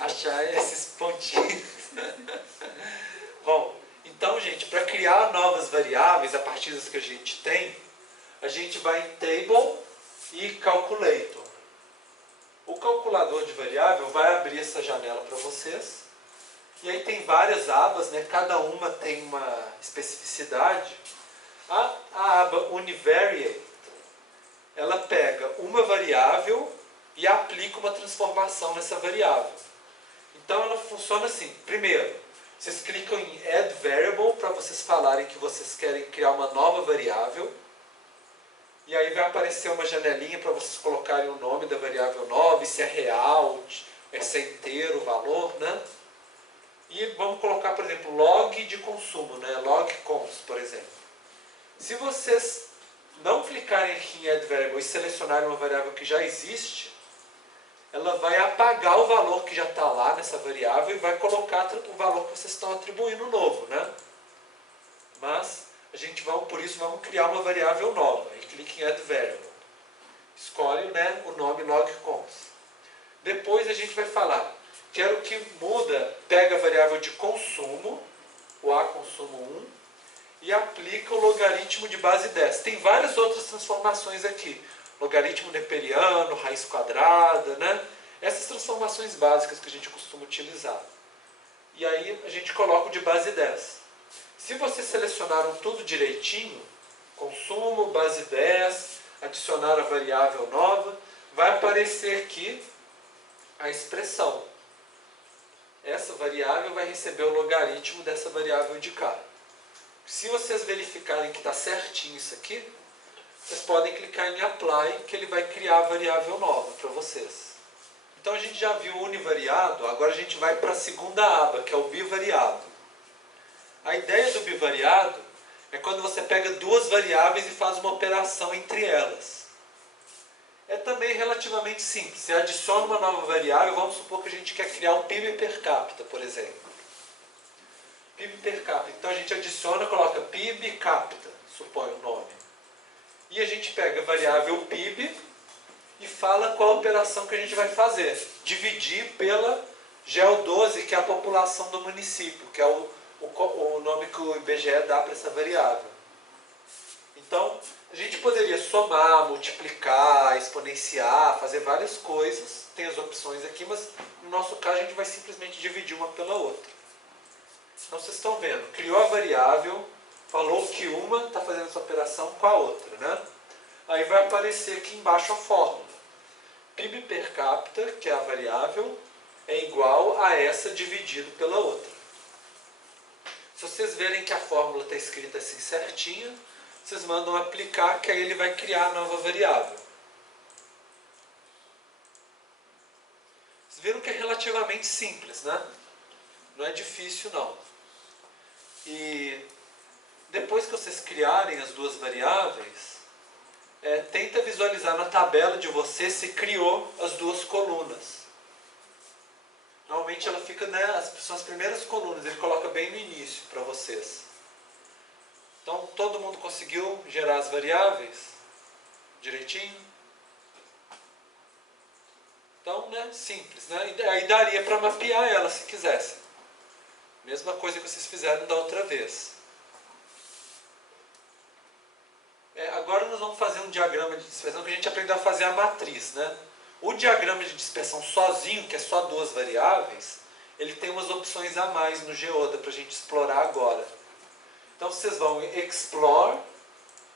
Achar esses pontinhos. Bom, então, gente, para criar novas variáveis a partir das que a gente tem, a gente vai em Table e Calculator. O calculador de variável vai abrir essa janela para vocês. E aí tem várias abas, né? Cada uma tem uma especificidade. A aba Univariate, ela pega uma variável e aplica uma transformação nessa variável. Então ela funciona assim. Primeiro, vocês clicam em Add Variable para vocês falarem que vocês querem criar uma nova variável. E aí vai aparecer uma janelinha para vocês colocarem o nome da variável nova, se é real, se é inteiro o valor, né? E vamos colocar, por exemplo, log de consumo, né? Log cons, por exemplo. Se vocês não clicarem aqui em Add Variable e selecionarem uma variável que já existe, ela vai apagar o valor que já está lá nessa variável e vai colocar o valor que vocês estão atribuindo novo, né? Mas a gente por isso vamos criar uma variável nova. E clique em Add Variable. Escolhe, né, o nome logcons. Depois a gente vai falar, quero que muda, pega a variável de consumo, o A consumo 1, e aplica o logaritmo de base 10. Tem várias outras transformações aqui. Logaritmo neperiano, raiz quadrada, né? Essas transformações básicas que a gente costuma utilizar. E aí a gente coloca o de base 10. Se vocês selecionaram tudo direitinho, consumo, base 10, adicionar a variável nova, vai aparecer aqui a expressão. Essa variável vai receber o logaritmo dessa variável de cá. Se vocês verificarem que está certinho isso aqui, vocês podem clicar em Apply, que ele vai criar a variável nova para vocês. Então a gente já viu o univariado, agora a gente vai para a segunda aba, que é o bivariado. A ideia do bivariado é quando você pega duas variáveis e faz uma operação entre elas. É também relativamente simples. Você adiciona uma nova variável, vamos supor que a gente quer criar o PIB per capita, por exemplo. PIB per capita. Então a gente adiciona, coloca PIB capita, supõe o nome. E a gente pega a variável PIB e fala qual a operação que a gente vai fazer. Dividir pela GEL12, que é a população do município, que é o nome que o IBGE dá para essa variável. Então, a gente poderia somar, multiplicar, exponenciar, fazer várias coisas. Tem as opções aqui, mas no nosso caso a gente vai simplesmente dividir uma pela outra. Então vocês estão vendo, criou a variável, falou que uma está fazendo essa operação com a outra, né? Aí vai aparecer aqui embaixo a fórmula. PIB per capita, que é a variável, é igual a essa dividido pela outra. Se vocês verem que a fórmula está escrita assim certinha, vocês mandam aplicar, que aí ele vai criar a nova variável. Vocês viram que é relativamente simples, né? Não é difícil, não. E depois que vocês criarem as duas variáveis, tenta visualizar na tabela de vocês se criou as duas colunas. Normalmente ela fica, né, são as primeiras colunas, ele coloca bem no início para vocês. Então, todo mundo conseguiu gerar as variáveis direitinho? Então, né, simples, né? E aí daria para mapear ela se quisessem. Mesma coisa que vocês fizeram da outra vez. Agora nós vamos fazer um diagrama de dispersão, que a gente aprendeu a fazer a matriz, né? O diagrama de dispersão sozinho, que é só duas variáveis, ele tem umas opções a mais no Geoda para a gente explorar agora. Então vocês vão em Explore,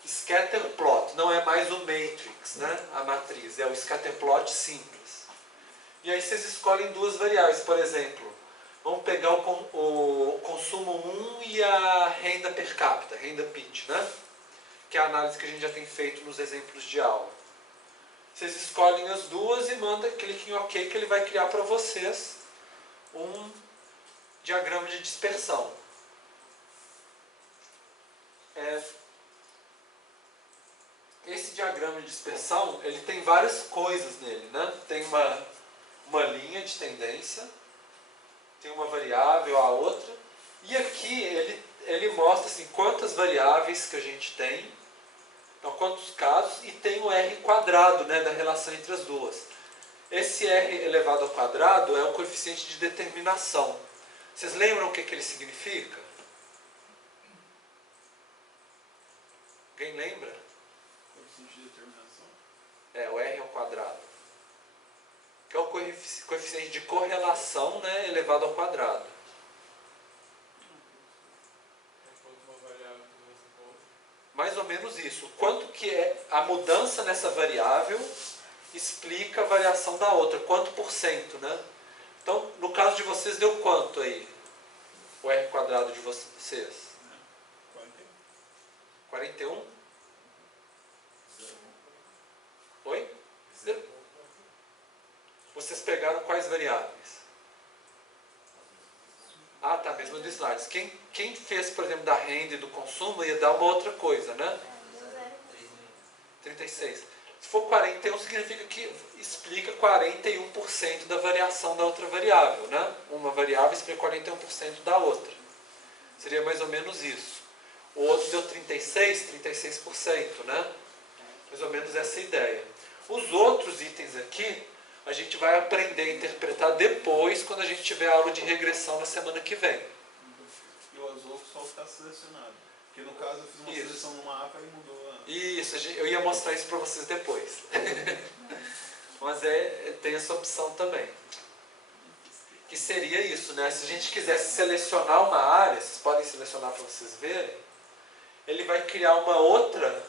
Scatter Plot. Não é mais o Matrix, né? A matriz, é o Scatter Plot simples. E aí vocês escolhem duas variáveis, por exemplo. Vamos pegar o consumo 1 e a renda per capita, renda PIT, né? Que é a análise que a gente já tem feito nos exemplos de aula. Vocês escolhem as duas e mandam, cliquem em OK, que ele vai criar para vocês um diagrama de dispersão. Esse diagrama de dispersão, ele tem várias coisas nele, né? Tem uma linha de tendência, tem uma variável, a outra, e aqui ele mostra assim, quantas variáveis que a gente tem, então, quantos casos, e tem o R quadrado, né, da relação entre as duas. Esse R elevado ao quadrado é o coeficiente de determinação. Vocês lembram o que ele significa? Alguém lembra? Coeficiente de determinação? O R ao quadrado. Que é o coeficiente de correlação, né, elevado ao quadrado. Mais ou menos isso. Quanto que é a mudança nessa variável explica a variação da outra. Quanto por cento, né? Então, no caso de vocês, deu quanto aí? O R quadrado de vocês? 41? Oi? Vocês pegaram quais variáveis? Ah, tá, mesmo do slides. Quem fez, por exemplo, da renda e do consumo ia dar uma outra coisa, né? 36. Se for 41, significa que explica 41% da variação da outra variável, né? Uma variável explica 41% da outra. Seria mais ou menos isso. O outro deu 36%, né? Mais ou menos essa ideia. Os outros itens aqui, a gente vai aprender a interpretar depois, quando a gente tiver aula de regressão na semana que vem. E o azul só está selecionado. Porque no caso eu fiz uma seleção no mapa e mudou a... Isso, eu ia mostrar isso para vocês depois. Mas tem essa opção também. Que seria isso, né? Se a gente quisesse selecionar uma área, vocês podem selecionar para vocês verem, ele vai criar uma outra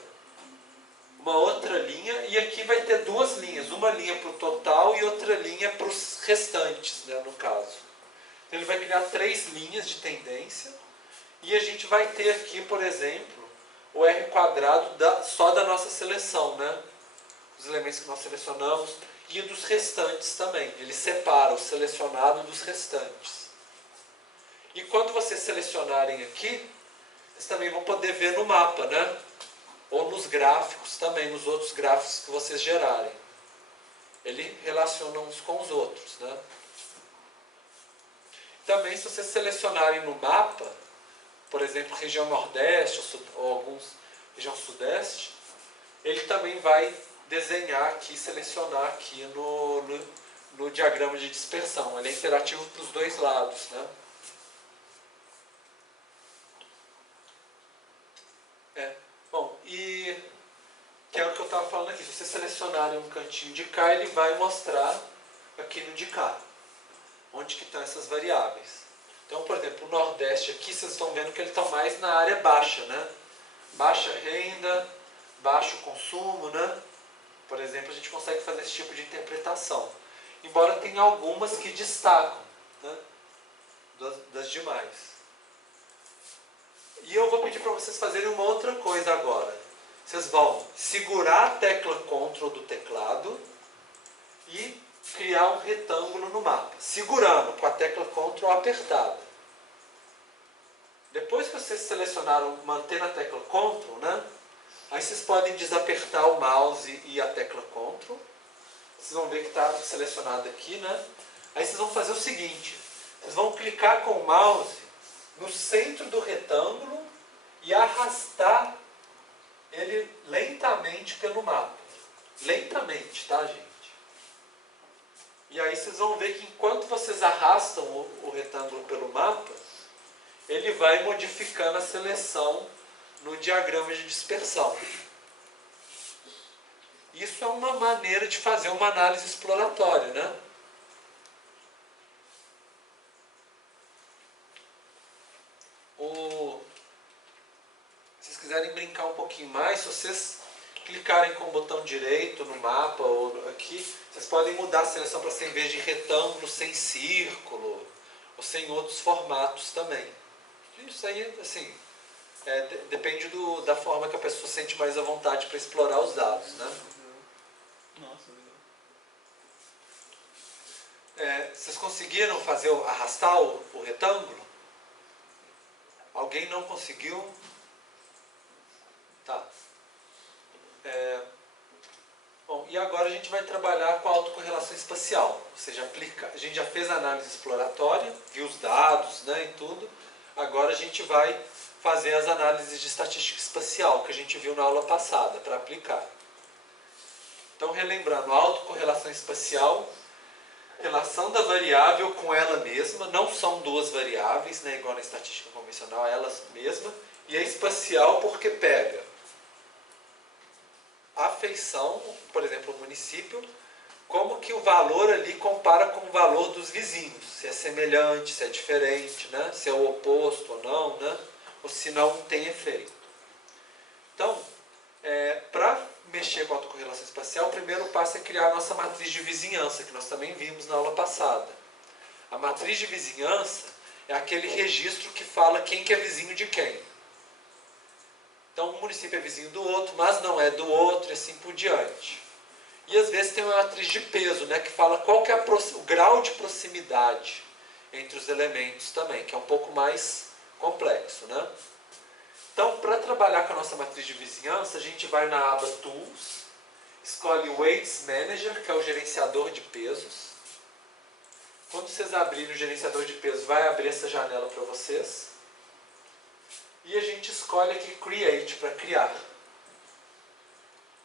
linha, e aqui vai ter duas linhas, uma linha para o total e outra linha para os restantes, né, no caso. Então, ele vai criar 3 linhas de tendência, e a gente vai ter aqui, por exemplo, o R² só da nossa seleção, né? Os elementos que nós selecionamos e dos restantes também. Ele separa o selecionado dos restantes. E quando vocês selecionarem aqui, vocês também vão poder ver no mapa, né? Ou nos gráficos também, nos outros gráficos que vocês gerarem. Ele relaciona uns com os outros, né? Também, se vocês selecionarem no mapa, por exemplo, região Nordeste ou alguns região Sudeste, ele também vai desenhar aqui, selecionar aqui no diagrama de dispersão. Ele é interativo para os dois lados, né? Bom, e que é o que eu estava falando aqui. Se vocês selecionarem um cantinho de cá, ele vai mostrar aqui no de cá, onde que estão essas variáveis. Então, por exemplo, o Nordeste aqui, vocês estão vendo que ele está mais na área baixa, né? Baixa renda, baixo consumo, né? Por exemplo, a gente consegue fazer esse tipo de interpretação. Embora tenha algumas que destacam, né, das demais. E eu vou pedir para vocês fazerem uma outra coisa agora. Vocês vão segurar a tecla Ctrl do teclado e criar um retângulo no mapa, segurando com a tecla Ctrl apertada. Depois que vocês selecionaram, mantendo a tecla Ctrl, né? Aí vocês podem desapertar o mouse e a tecla Ctrl. Vocês vão ver que está selecionado aqui, né? Aí vocês vão fazer o seguinte: vocês vão clicar com o mouse no centro do retângulo e arrastar ele lentamente pelo mapa. Lentamente, tá, gente? E aí vocês vão ver que enquanto vocês arrastam o retângulo pelo mapa, ele vai modificando a seleção no diagrama de dispersão. Isso é uma maneira de fazer uma análise exploratória, né? Se vocês quiserem brincar um pouquinho mais, se vocês clicarem com o botão direito no mapa ou aqui, vocês podem mudar a seleção para ser, em vez de retângulo, sem círculo, ou sem outros formatos também. Isso aí, assim, depende da forma que a pessoa sente mais à vontade para explorar os dados, né? Nossa, legal. Vocês conseguiram arrastar o retângulo? Alguém não conseguiu? Tá. Bom, e agora a gente vai trabalhar com a autocorrelação espacial. Ou seja, a gente já fez a análise exploratória, viu os dados, né, e tudo. Agora a gente vai fazer as análises de estatística espacial, que a gente viu na aula passada, para aplicar. Então, relembrando, autocorrelação espacial, relação da variável com ela mesma, não são duas variáveis, né, igual na estatística convencional, elas mesmas, e é espacial porque pega a feição, por exemplo, o município, como que o valor ali compara com o valor dos vizinhos, se é semelhante, se é diferente, né, se é o oposto ou não, né, ou se não tem efeito. Então, para mexer com a autocorrelação espacial, o primeiro passo é criar a nossa matriz de vizinhança, que nós também vimos na aula passada. A matriz de vizinhança é aquele registro que fala quem que é vizinho de quem. Então, um município é vizinho do outro, mas não é do outro, e assim por diante. E às vezes tem uma matriz de peso, né, que fala qual que é o grau de proximidade entre os elementos também, que é um pouco mais complexo, né? Então, para trabalhar com a nossa matriz de vizinhança, a gente vai na aba Tools, escolhe o Weights Manager, que é o gerenciador de pesos. Quando vocês abrirem o gerenciador de pesos, vai abrir essa janela para vocês. E a gente escolhe aqui Create, para criar.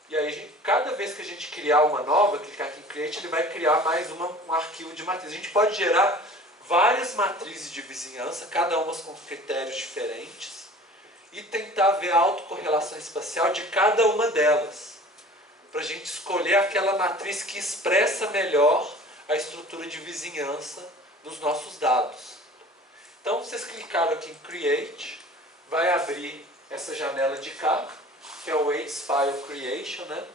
E aí, cada vez que a gente criar uma nova, clicar aqui em Create, ele vai criar mais um arquivo de matriz. A gente pode gerar várias matrizes de vizinhança, cada uma com critérios diferentes, e tentar ver a autocorrelação espacial de cada uma delas, para a gente escolher aquela matriz que expressa melhor a estrutura de vizinhança dos nossos dados. Então, vocês clicaram aqui em Create, vai abrir essa janela de cá, que é o Weights File Creation, né?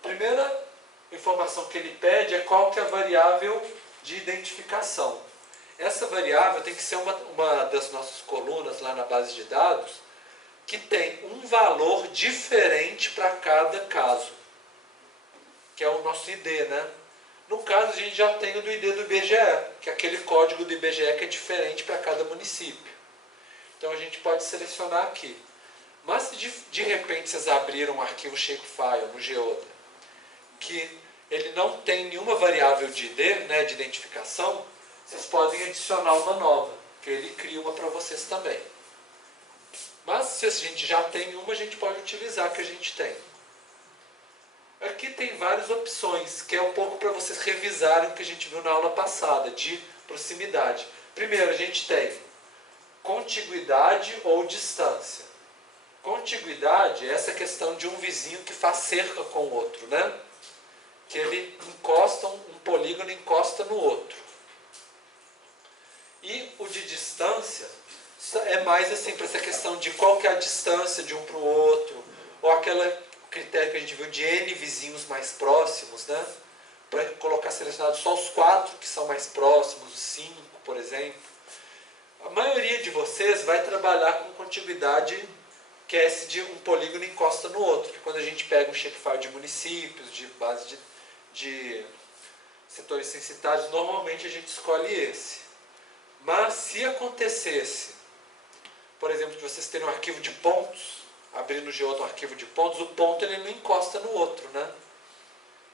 A primeira informação que ele pede é qual que é a variável de identificação. Essa variável tem que ser uma das nossas colunas lá na base de dados, que tem um valor diferente para cada caso, que é o nosso ID, né? No caso, a gente já tem o do ID do IBGE, que é aquele código do IBGE que é diferente para cada município. Então, a gente pode selecionar aqui. Mas, se de repente vocês abriram um arquivo shapefile no Geoda, que ele não tem nenhuma variável de ID, né, de identificação, vocês podem adicionar uma nova, que ele cria uma para vocês também. Mas, se a gente já tem uma, a gente pode utilizar a que a gente tem. Aqui tem várias opções, que é um pouco para vocês revisarem o que a gente viu na aula passada, de proximidade. Primeiro, a gente tem contiguidade ou distância. Contiguidade é essa questão de um vizinho que faz cerca com o outro, né? Que ele encosta, um polígono encosta no outro. E o de distância é mais assim, para essa questão de qual que é a distância de um para o outro, ou aquele critério que a gente viu de N vizinhos mais próximos, né? Para colocar selecionado só os 4 que são mais próximos, os 5, por exemplo. A maioria de vocês vai trabalhar com contiguidade, que é esse de um polígono encosta no outro, que quando a gente pega um shapefile de municípios, de base de setores censitários, normalmente a gente escolhe esse. Mas se acontecesse, por exemplo, de vocês terem um arquivo de pontos, abrir no Geoda um arquivo de pontos, o ponto ele não encosta no outro, né?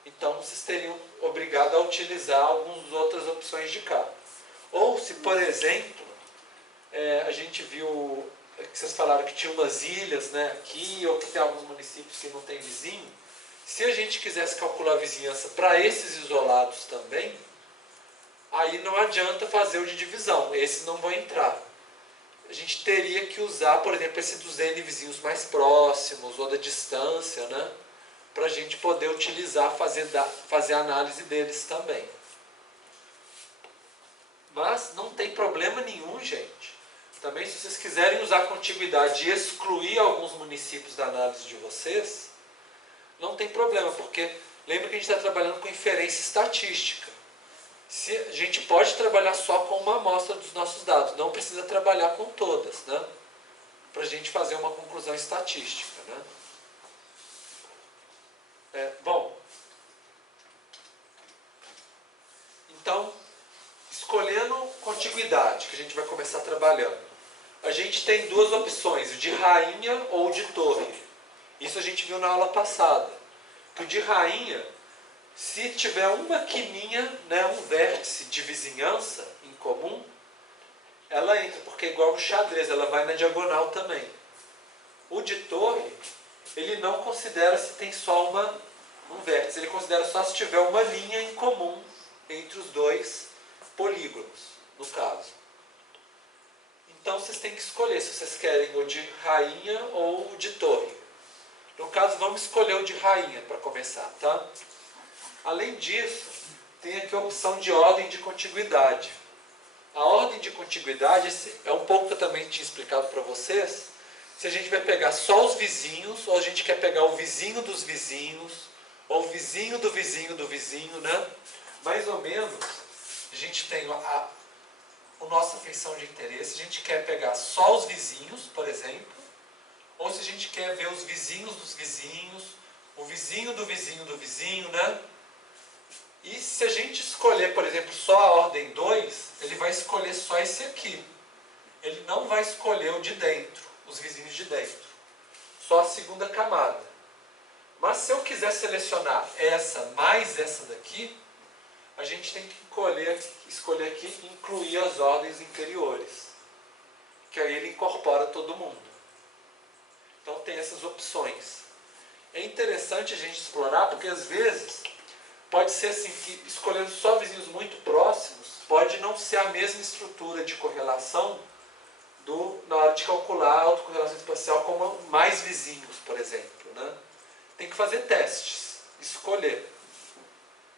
Então vocês teriam obrigado a utilizar algumas outras opções de cá. Ou se, por exemplo, a gente viu que vocês falaram que tinha umas ilhas, né, aqui, ou que tem alguns municípios que não tem vizinho, se a gente quisesse calcular a vizinhança para esses isolados também, aí não adianta fazer o de divisão, esses não vão entrar. A gente teria que usar, por exemplo, esse dos N vizinhos mais próximos, ou da distância, né? Para a gente poder utilizar, fazer a análise deles também. Mas não tem problema nenhum, gente. Também, se vocês quiserem usar a contiguidade e excluir alguns municípios da análise de vocês, não tem problema, porque lembra que a gente está trabalhando com inferência estatística. A gente pode trabalhar só com uma amostra dos nossos dados, não precisa trabalhar com todas, né? Para a gente fazer uma conclusão estatística, né? Bom, então, escolhendo contiguidade, que a gente vai começar trabalhando, a gente tem duas opções, o de rainha ou o de torre. Isso a gente viu na aula passada. Que o de rainha, se tiver uma quininha, né, um vértice de vizinhança em comum, ela entra, porque é igual o xadrez, ela vai na diagonal também. O de torre, ele não considera se tem só um vértice, ele considera só se tiver uma linha em comum entre os dois polígonos, no caso. Então vocês têm que escolher se vocês querem o de rainha ou o de torre. No caso, vamos escolher o de rainha para começar, tá? Além disso, tem aqui a opção de ordem de contiguidade. A ordem de contiguidade é um pouco que eu também tinha explicado para vocês. Se a gente vai pegar só os vizinhos, ou a gente quer pegar o vizinho dos vizinhos, ou o vizinho do vizinho do vizinho, né? Mais ou menos, a gente tem a nossa feição de interesse. A gente quer pegar só os vizinhos, por exemplo, ou se a gente quer ver os vizinhos dos vizinhos, o vizinho do vizinho do vizinho, né? E se a gente escolher, por exemplo, só a ordem 2, ele vai escolher só esse aqui. Ele não vai escolher o de dentro, os vizinhos de dentro. Só a segunda camada. Mas se eu quiser selecionar essa mais essa daqui, a gente tem que escolher aqui e incluir as ordens inferiores. Que aí ele incorpora todo mundo. Então tem essas opções. É interessante a gente explorar, porque às vezes pode ser assim, que escolhendo só vizinhos muito próximos, pode não ser a mesma estrutura de correlação na hora de calcular a autocorrelação espacial como mais vizinhos, por exemplo, né? Tem que fazer testes, escolher.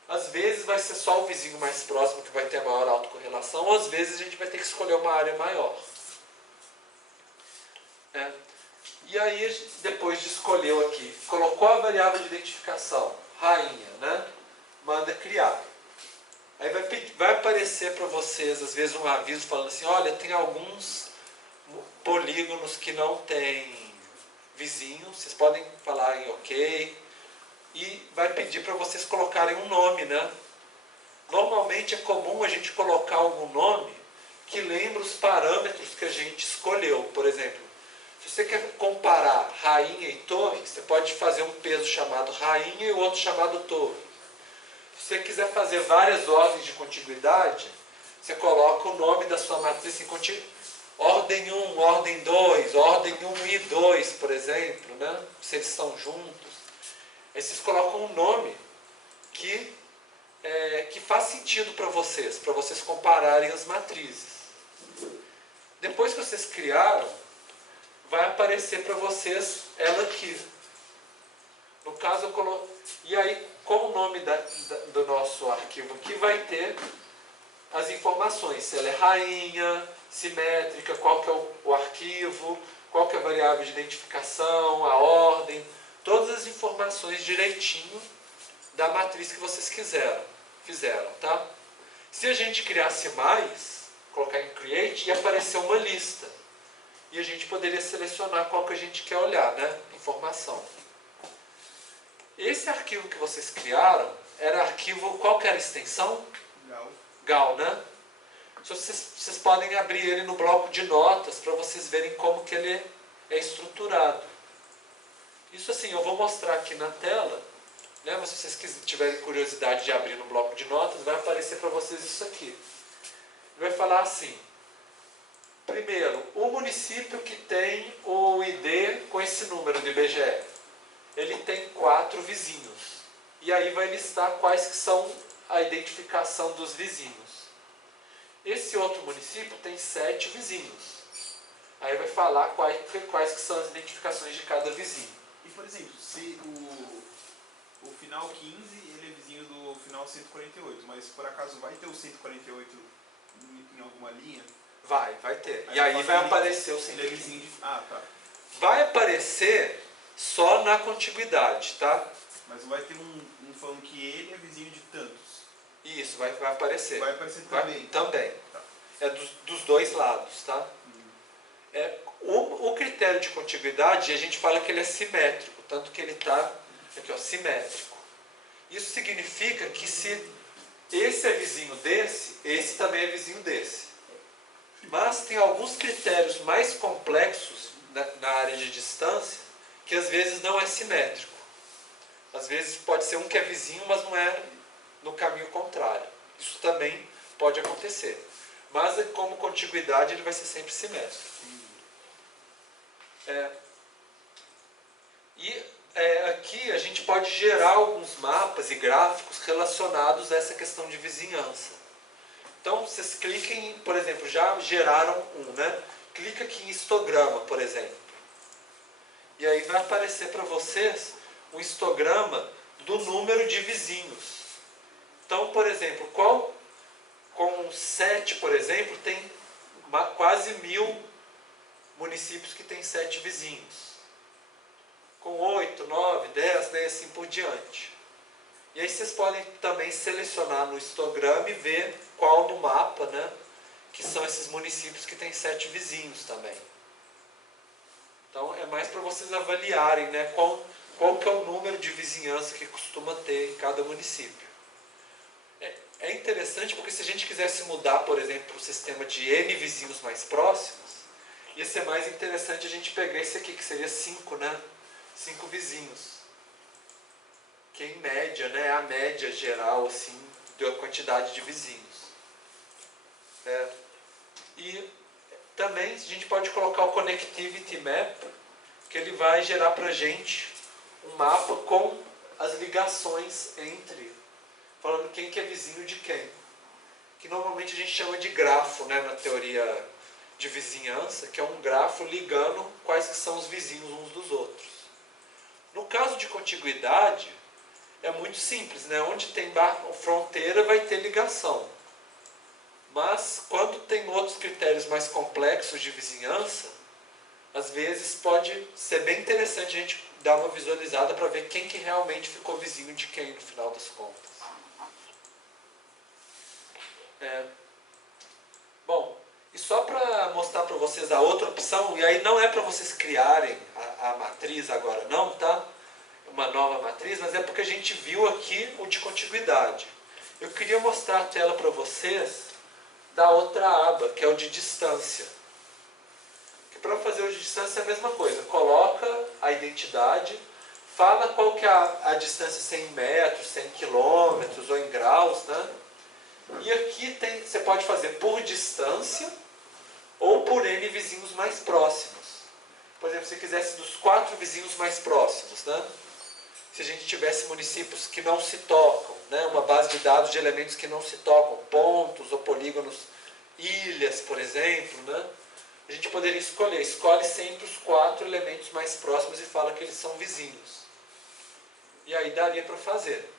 Às vezes vai ser só o vizinho mais próximo que vai ter a maior autocorrelação, ou às vezes a gente vai ter que escolher uma área maior. E aí, depois de escolher aqui, colocou a variável de identificação, rainha, né? Manda criar. Aí vai aparecer para vocês, às vezes, um aviso falando assim, olha, tem alguns polígonos que não tem vizinho, vocês podem falar em OK, e vai pedir para vocês colocarem um nome, né? Normalmente é comum a gente colocar algum nome que lembre os parâmetros que a gente escolheu. Por exemplo, se você quer comparar rainha e torre, você pode fazer um peso chamado rainha e o outro chamado torre. Se você quiser fazer várias ordens de contiguidade, você coloca o nome da sua matriz em ordem 1, ordem 2, ordem 1 e 2, por exemplo, né? Se eles estão juntos. Aí vocês colocam um nome que faz sentido para vocês compararem as matrizes. Depois que vocês criaram, vai aparecer para vocês ela aqui. No caso, eu coloco. E aí, com o nome do nosso arquivo aqui, vai ter as informações. Se ela é rainha, simétrica, qual que é o arquivo, qual que é a variável de identificação, a ordem, todas as informações direitinho da matriz que vocês fizeram, tá? Se a gente criasse mais, colocar em Create, ia aparecer uma lista. E a gente poderia selecionar qual que a gente quer olhar, né? Informação. Esse arquivo que vocês criaram era arquivo, qual que era a extensão? Gal, né? Vocês podem abrir ele no bloco de notas para vocês verem como que ele é estruturado. Isso assim, eu vou mostrar aqui na tela, né? Mas se vocês tiverem curiosidade de abrir no bloco de notas, vai aparecer para vocês isso aqui. Ele vai falar assim: primeiro, o município que tem o ID com esse número do IBGE, ele tem 4 vizinhos. E aí vai listar quais que são a identificação dos vizinhos. Esse outro município tem 7 vizinhos. Aí vai falar quais que são as identificações de cada vizinho. E, por exemplo, se o final 15 ele é vizinho do final 148, mas por acaso vai ter o 148 em alguma linha? Vai ter. E aí vai aparecer o 115. Ele é vizinho de... Ah, tá. Vai aparecer só na contiguidade, tá? Mas não vai ter um falando que ele é vizinho de tantos. Isso, vai aparecer. Vai aparecer também. Também. Tá. É dos dois lados, tá? O critério de contiguidade, a gente fala que ele é simétrico, tanto que ele está aqui, ó, simétrico. Isso significa que se esse é vizinho desse, esse também é vizinho desse. Mas tem alguns critérios mais complexos na área de distância que às vezes não é simétrico. Às vezes pode ser um que é vizinho, mas não é no caminho contrário. Isso também pode acontecer. Mas como contiguidade ele vai ser sempre simétrico. Aqui a gente pode gerar alguns mapas e gráficos relacionados a essa questão de vizinhança. Então, vocês cliquem, por exemplo, já geraram um, né? Clica aqui em histograma, por exemplo. E aí vai aparecer para vocês um histograma do número de vizinhos. Então, por exemplo, com 7, por exemplo, tem quase 1000 municípios que têm 7 vizinhos. Com 8, 9, 10, né, assim por diante. E aí vocês podem também selecionar no histograma e ver qual no mapa, né, que são esses municípios que têm 7 vizinhos também. Então é mais para vocês avaliarem, né, qual que é o número de vizinhança que costuma ter em cada município. É interessante porque se a gente quisesse mudar, por exemplo, para o sistema de N vizinhos mais próximos, ia ser mais interessante a gente pegar esse aqui, que seria 5, né? 5 vizinhos. Que em média, né, é a média geral, assim, da quantidade de vizinhos. E também a gente pode colocar o Connectivity Map, que ele vai gerar para a gente um mapa com as ligações entre, falando quem que é vizinho de quem. Que normalmente a gente chama de grafo, né, na teoria de vizinhança, que é um grafo ligando quais que são os vizinhos uns dos outros. No caso de contiguidade, é muito simples, né? Onde tem fronteira vai ter ligação. Mas quando tem outros critérios mais complexos de vizinhança, às vezes pode ser bem interessante a gente dar uma visualizada para ver quem que realmente ficou vizinho de quem no final das contas. Bom, e só para mostrar para vocês a outra opção, e aí não é para vocês criarem a matriz agora não, tá? Uma nova matriz, mas é porque a gente viu aqui o de contiguidade. Eu queria mostrar a tela para vocês da outra aba, que é o de distância. Que para fazer o de distância é a mesma coisa. Coloca a identidade, fala qual que é a distância 100 metros, 100 quilômetros ou em graus, né? E aqui você pode fazer por distância ou por N vizinhos mais próximos. Por exemplo, se quisesse dos 4 vizinhos mais próximos, né? Se a gente tivesse municípios que não se tocam, né? Uma base de dados de elementos que não se tocam, pontos ou polígonos, ilhas, por exemplo, né? A gente poderia escolhe sempre os 4 elementos mais próximos e fala que eles são vizinhos. E aí daria para fazer.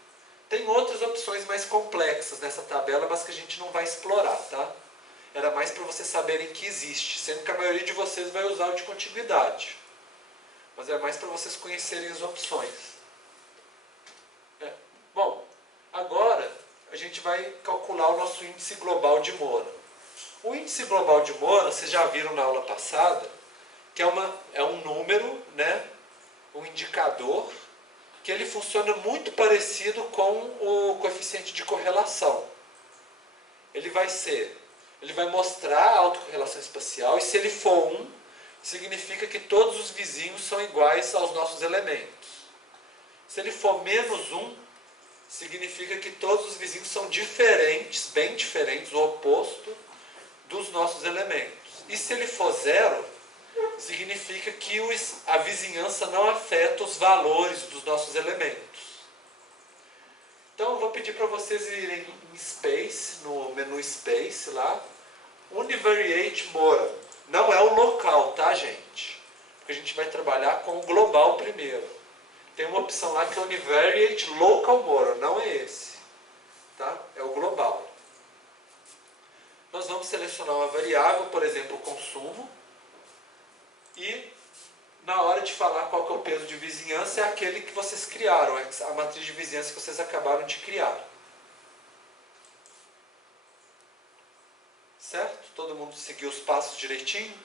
Tem outras opções mais complexas nessa tabela, mas que a gente não vai explorar, tá? Era mais para vocês saberem que existe, sendo que a maioria de vocês vai usar o de contiguidade. Mas é mais para vocês conhecerem as opções. Bom, agora a gente vai calcular o nosso índice global de Moura. O índice global de Moura, vocês já viram na aula passada, que é um número, né, um indicador, que ele funciona muito parecido com o coeficiente de correlação. Ele vai mostrar a autocorrelação espacial, e se ele for 1, significa que todos os vizinhos são iguais aos nossos elementos. Se ele for menos 1, significa que todos os vizinhos são diferentes, bem diferentes, o oposto dos nossos elementos. E se ele for 0, significa que a vizinhança não afeta os valores dos nossos elementos. Então eu vou pedir para vocês irem em Space, no menu Space lá, Univariate Moura. Não é o local, tá, gente? Porque a gente vai trabalhar com o global primeiro. Tem uma opção lá que é Univariate Local Moura, não é esse, tá? É o global. Nós vamos selecionar uma variável, por exemplo, o consumo, e na hora de falar qual que é o peso de vizinhança, é aquele que vocês criaram, a matriz de vizinhança que vocês acabaram de criar. Certo? Todo mundo seguiu os passos direitinho?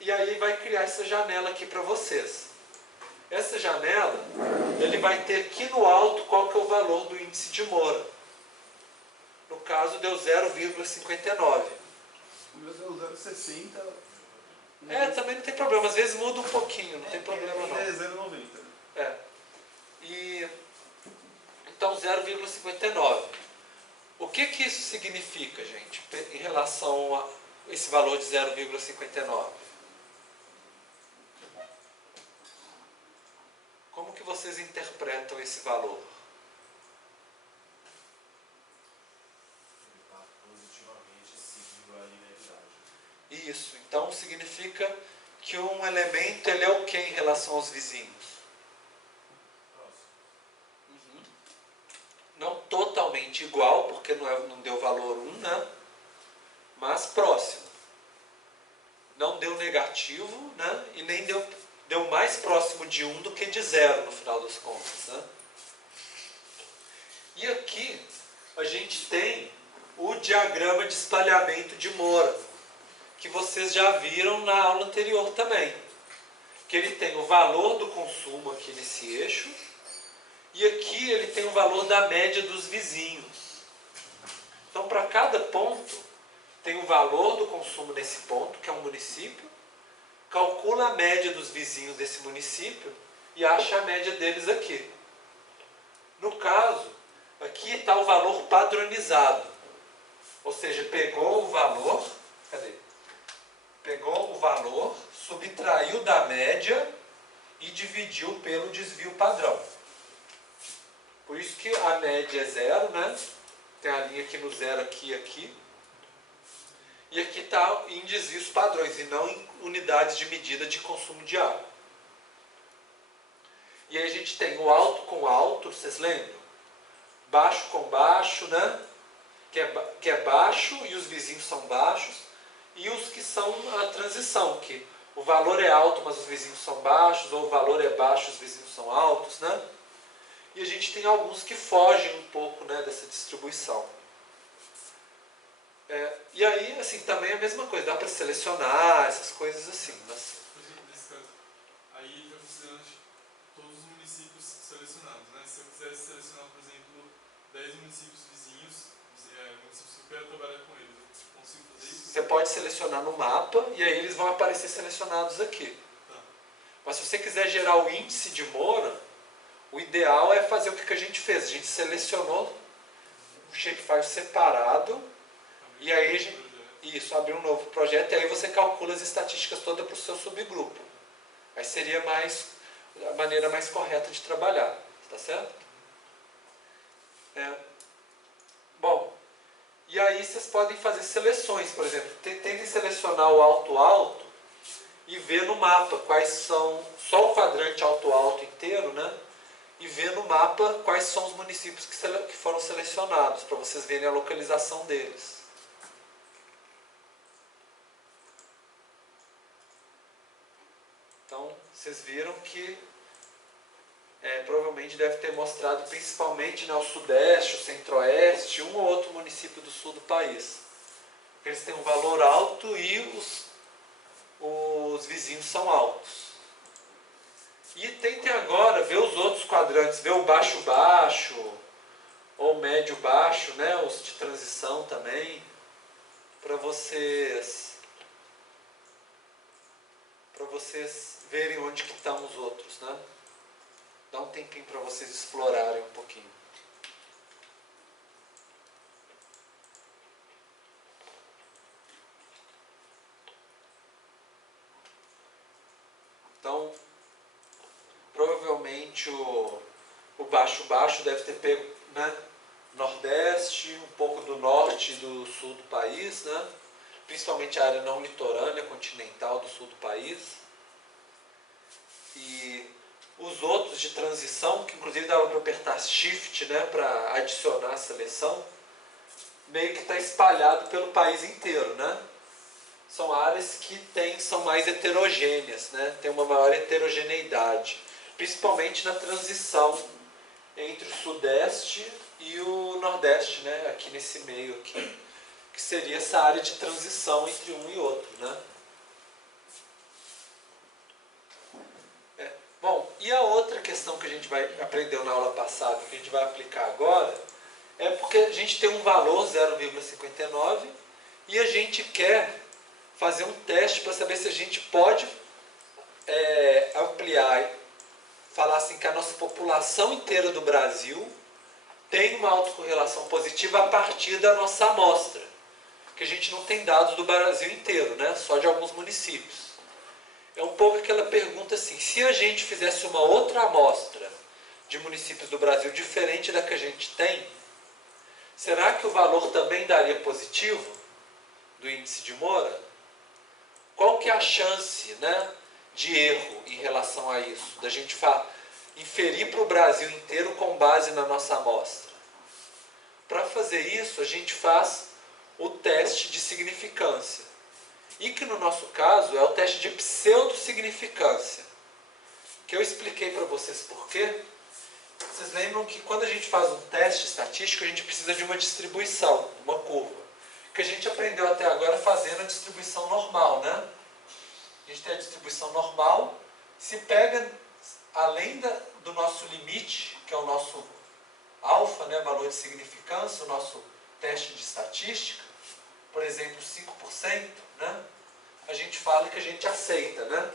E aí vai criar essa janela aqui para vocês. Essa janela, ele vai ter aqui no alto qual que é o valor do índice de Moura. No caso, deu 0,59. O meu deu 0,60. Também não tem problema. Às vezes muda um pouquinho, não tem problema não. É 0,90. Então, 0,59. O que isso significa, gente, em relação a esse valor de 0,59? Como que vocês interpretam esse valor? Ele está positivamente seguindo a linearidade. Isso. Então significa que um elemento ele é o que em relação aos vizinhos? Próximo. Não totalmente igual, porque não deu valor 1, né? Mas próximo. Não deu negativo, né? E nem deu mais próximo de 1 do que de 0 no final das contas, né? E aqui a gente tem o diagrama de espalhamento de Moura, que vocês já viram na aula anterior também. Que ele tem o valor do consumo aqui nesse eixo, e aqui ele tem o valor da média dos vizinhos. Então, para cada ponto, tem o valor do consumo nesse ponto, que é um município, calcula a média dos vizinhos desse município e acha a média deles aqui. No caso, aqui está o valor padronizado. Ou seja, pegou o valor, subtraiu da média e dividiu pelo desvio padrão. Por isso que a média é 0, né? Tem a linha aqui no 0, aqui e aqui. E aqui está em desvios padrões e não em unidades de medida de consumo de água. E aí a gente tem o alto com alto, vocês lembram? Baixo com baixo, né? Que é baixo e os vizinhos são baixos. E os que são a transição, que o valor é alto, mas os vizinhos são baixos, ou o valor é baixo e os vizinhos são altos, né? E a gente tem alguns que fogem um pouco, né, dessa distribuição. E aí, assim, também é a mesma coisa, dá para selecionar essas coisas assim. Mas... Por exemplo, nesse caso, aí está considerando todos os municípios selecionados, né? Se eu quisesse selecionar, por exemplo, 10 municípios vizinhos, municípios que eu quero trabalhar com eles, eu consigo fazer isso? Você pode selecionar no mapa e aí eles vão aparecer selecionados aqui. Tá. Mas se você quiser gerar o índice de Moura, o ideal é fazer o que a gente fez. A gente selecionou um shapefile separado e aí a gente, abrir um novo projeto e aí você calcula as estatísticas todas para o seu subgrupo. Aí seria a maneira mais correta de trabalhar. Tá certo? Bom, e aí vocês podem fazer seleções, por exemplo. Tentem selecionar o alto-alto e ver no mapa quais são, só o quadrante alto-alto inteiro, né? E ver no mapa quais são os municípios que foram selecionados, para vocês verem a localização deles. Então, vocês viram que provavelmente deve ter mostrado principalmente, né, o sudeste, o centro-oeste, um ou outro município do sul do país. Eles têm um valor alto e os vizinhos são altos. E tentem agora ver os outros quadrantes, ver o baixo-baixo, ou médio-baixo, né, os de transição também, para vocês verem onde que estão os outros, né? Dá um tempinho para vocês explorarem um pouquinho. Então, provavelmente o baixo-baixo deve ter pego, né, Nordeste, um pouco do norte e do sul do país, né? Principalmente a área não litorânea, continental do sul do país. E os outros de transição, que inclusive dava para apertar Shift, né, para adicionar a seleção, meio que está espalhado pelo país inteiro, né? São áreas que são mais heterogêneas, né? Tem uma maior heterogeneidade, principalmente na transição entre o Sudeste e o Nordeste, né? Aqui nesse meio aqui, que seria essa área de transição entre um e outro, né? Bom, e a outra questão que a gente aprendeu na aula passada, que a gente vai aplicar agora, é porque a gente tem um valor 0,59 e a gente quer fazer um teste para saber se a gente pode ampliar, falar assim que a nossa população inteira do Brasil tem uma autocorrelação positiva a partir da nossa amostra, que a gente não tem dados do Brasil inteiro, né? Só de alguns municípios. É um pouco aquela pergunta assim, se a gente fizesse uma outra amostra de municípios do Brasil diferente da que a gente tem, será que o valor também daria positivo do índice de Moura? Qual que é a chance, né, de erro em relação a isso? Da gente inferir para o Brasil inteiro com base na nossa amostra. Para fazer isso, a gente faz o teste de significância. E que no nosso caso é o teste de pseudo-significância. Que eu expliquei para vocês por quê. Vocês lembram que quando a gente faz um teste estatístico, a gente precisa de uma distribuição, uma curva. Que a gente aprendeu até agora fazendo a distribuição normal, né? A gente tem a distribuição normal, se pega além do nosso limite, que é o nosso alfa, né, valor de significância, o nosso teste de estatística, por exemplo, 5%, né? A gente fala que a gente aceita, né?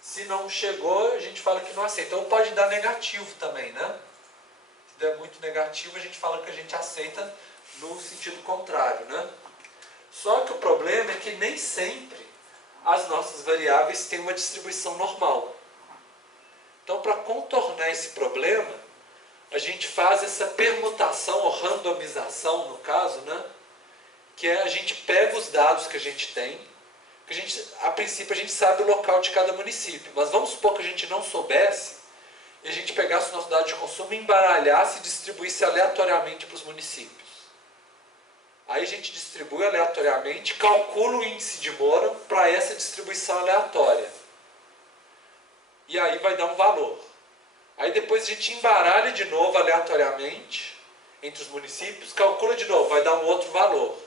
Se não chegou, a gente fala que não aceita. Ou pode dar negativo também, né? Se der muito negativo, a gente fala que a gente aceita no sentido contrário, né? Só que o problema é que nem sempre as nossas variáveis têm uma distribuição normal. Então, para contornar esse problema, a gente faz essa permutação ou randomização, no caso, né? Que é a gente pega os dados que a gente tem, que a princípio a gente sabe o local de cada município, mas vamos supor que a gente não soubesse e a gente pegasse o nosso dado de consumo, embaralhasse e distribuísse aleatoriamente para os municípios. Aí a gente distribui aleatoriamente, calcula o índice de Moura para essa distribuição aleatória. E aí vai dar um valor. Aí depois a gente embaralha de novo aleatoriamente entre os municípios, calcula de novo, vai dar um outro valor.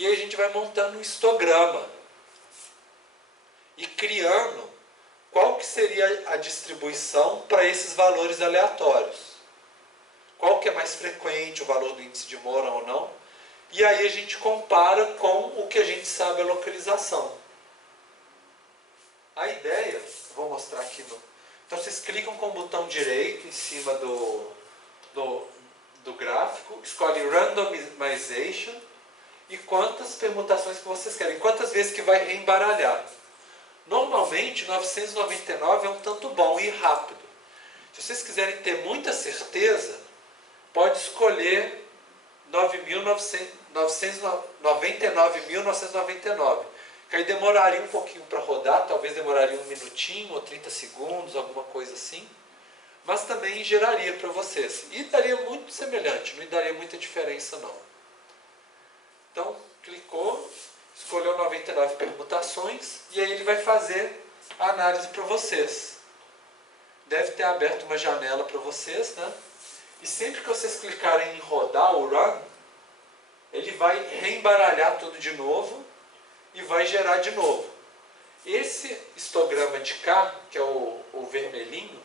E aí a gente vai montando um histograma e criando qual que seria a distribuição para esses valores aleatórios. Qual que é mais frequente, o valor do índice de Moore ou não. E aí a gente compara com o que a gente sabe a localização. A ideia, vou mostrar aqui no... Então vocês clicam com o botão direito em cima do gráfico, escolhe Randomization e quantas permutações que vocês querem, quantas vezes que vai reembaralhar. Normalmente 999 é um tanto bom e rápido. Se vocês quiserem ter muita certeza, pode escolher 99.999, que aí demoraria um pouquinho para rodar, talvez demoraria 1 minutinho ou 30 segundos, alguma coisa assim, mas também geraria para vocês. E daria muito semelhante, não daria muita diferença não. Então, clicou, escolheu 99 permutações e aí ele vai fazer a análise para vocês. Deve ter aberto uma janela para vocês, né? E sempre que vocês clicarem em rodar o run, ele vai reembaralhar tudo de novo e vai gerar de novo. Esse histograma de cá, que é o vermelhinho,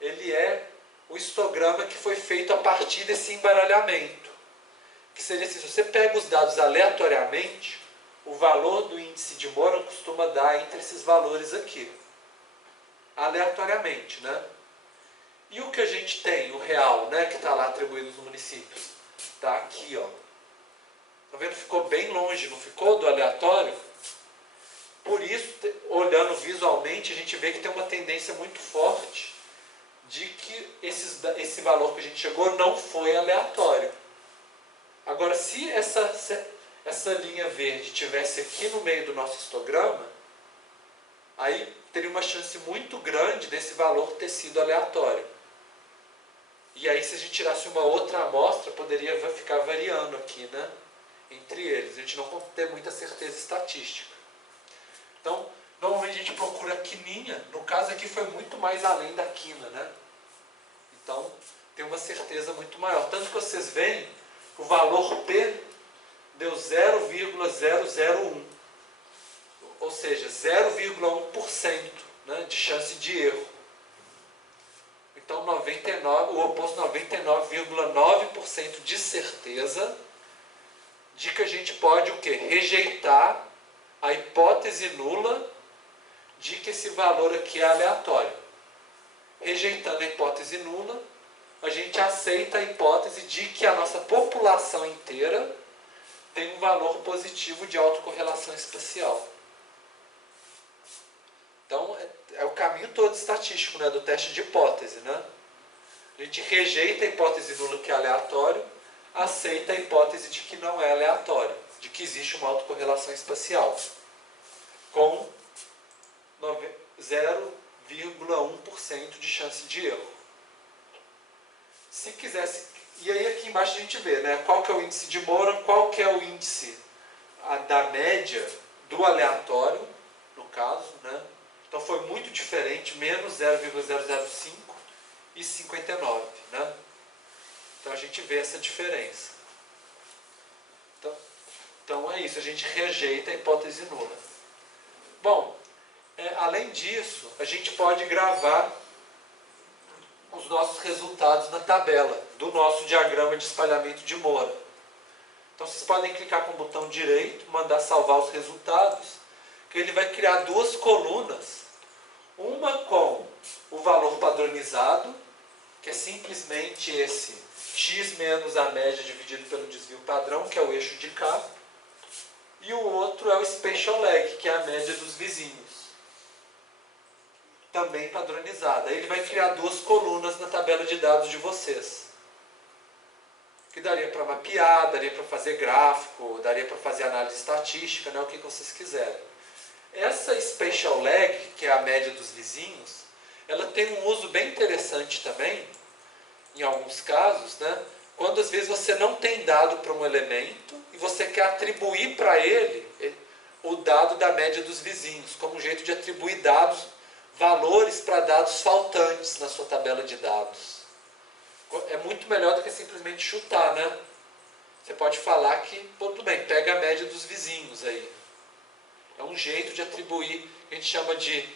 ele é o histograma que foi feito a partir desse embaralhamento. Que seria assim, se você pega os dados aleatoriamente, o valor do índice de Moore costuma dar entre esses valores aqui. Aleatoriamente, né? E o que a gente tem, o real, né, que está lá atribuído nos municípios? Está aqui, ó. Tá vendo? Ficou bem longe, não ficou do aleatório? Por isso, olhando visualmente, a gente vê que tem uma tendência muito forte de que esse valor que a gente chegou não foi aleatório. Agora, se essa linha verde tivesse aqui no meio do nosso histograma, aí teria uma chance muito grande desse valor ter sido aleatório. E aí, se a gente tirasse uma outra amostra, poderia ficar variando aqui, né? Entre eles. A gente não pode ter muita certeza estatística. Então, normalmente a gente procura a quininha. No caso aqui foi muito mais além da quina, né? Então, tem uma certeza muito maior. Tanto que vocês veem, o valor P deu 0,001. Ou seja, 0,1%, né, de chance de erro. Então, 99, o oposto 99,9% de certeza de que a gente pode o quê? Rejeitar a hipótese nula de que esse valor aqui é aleatório. Rejeitando a hipótese nula, a gente aceita a hipótese de que a nossa população inteira tem um valor positivo de autocorrelação espacial. Então, é o caminho todo estatístico, né, do teste de hipótese, né? A gente rejeita a hipótese nula que é aleatório, aceita a hipótese de que não é aleatório, de que existe uma autocorrelação espacial, com 0,1% de chance de erro. Se quisesse, e aí aqui embaixo a gente vê, né, qual que é o índice de Moore, qual que é o índice da média do aleatório, no caso, né? Então foi muito diferente, menos 0,005 e 59, né? Então a gente vê essa diferença. Então é isso, a gente rejeita a hipótese nula. Bom, além disso, a gente pode gravar os nossos resultados na tabela do nosso diagrama de espalhamento de Moore. Então vocês podem clicar com o botão direito, mandar salvar os resultados, que ele vai criar duas colunas, uma com o valor padronizado, que é simplesmente esse x menos a média dividido pelo desvio padrão, que é o eixo de K, e o outro é o spatial lag, que é a média dos vizinhos, também padronizada. Aí ele vai criar duas colunas na tabela de dados de vocês, que daria para mapear, daria para fazer gráfico, daria para fazer análise estatística, né, o que vocês quiserem. Essa spatial lag, que é a média dos vizinhos, ela tem um uso bem interessante também, em alguns casos, né? Quando às vezes você não tem dado para um elemento e você quer atribuir para ele o dado da média dos vizinhos, como um jeito de atribuir dados, valores para dados faltantes na sua tabela de dados. É muito melhor do que simplesmente chutar, né? Você pode falar que, pô, tudo bem, pega a média dos vizinhos aí. É um jeito de atribuir, a gente chama de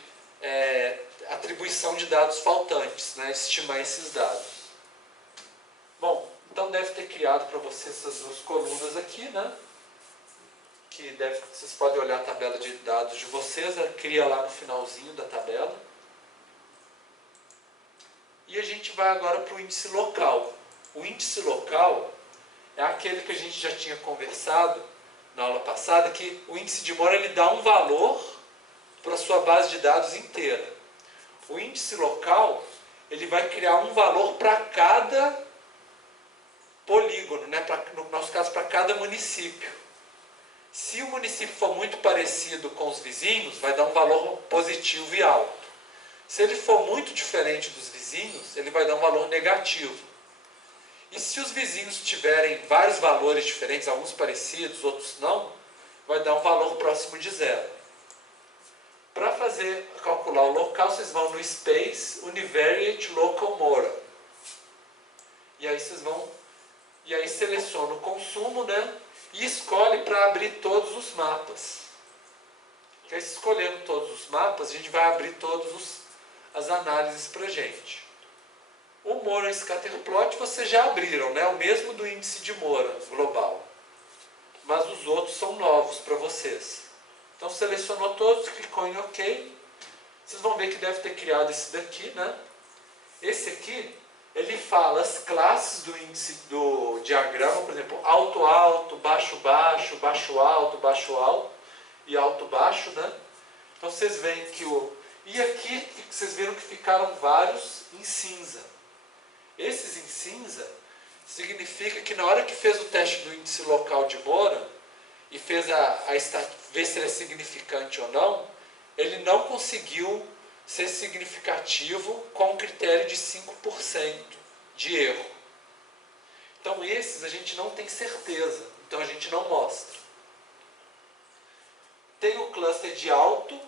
atribuição de dados faltantes, né? Estimar esses dados. Bom, então deve ter criado para você essas duas colunas aqui, né? Vocês podem olhar a tabela de dados de vocês, cria lá no finalzinho da tabela. E a gente vai agora para o índice local. O índice local é aquele que a gente já tinha conversado na aula passada, que o índice de Moore ele dá um valor para a sua base de dados inteira. O índice local ele vai criar um valor para cada polígono, né? No nosso caso, para cada município. Se o município for muito parecido com os vizinhos, vai dar um valor positivo e alto. Se ele for muito diferente dos vizinhos, ele vai dar um valor negativo. E se os vizinhos tiverem vários valores diferentes, alguns parecidos, outros não, vai dar um valor próximo de zero. Para calcular o local, vocês vão no Space Univariate Local Mora. E aí seleciona o consumo, né? E escolhe para abrir todos os mapas. Porque escolhendo todos os mapas, a gente vai abrir todas as análises para a gente. O Mora Scatterplot vocês já abriram, né? O mesmo do índice de Mora global. Mas os outros são novos para vocês. Então selecionou todos, clicou em OK. Vocês vão ver que deve ter criado esse daqui, né? Esse aqui, ele fala as classes do índice do diagrama, por exemplo, alto-alto, baixo-baixo, baixo-alto, baixo-alto e alto-baixo, né? Então vocês veem que E aqui vocês viram que ficaram vários em cinza. Esses em cinza significa que na hora que fez o teste do índice local de Mora e fez ver se ele é significante ou não, ele não conseguiu ser significativo com um critério de 5% de erro. Então esses a gente não tem certeza, então a gente não mostra. Tem o cluster de alto,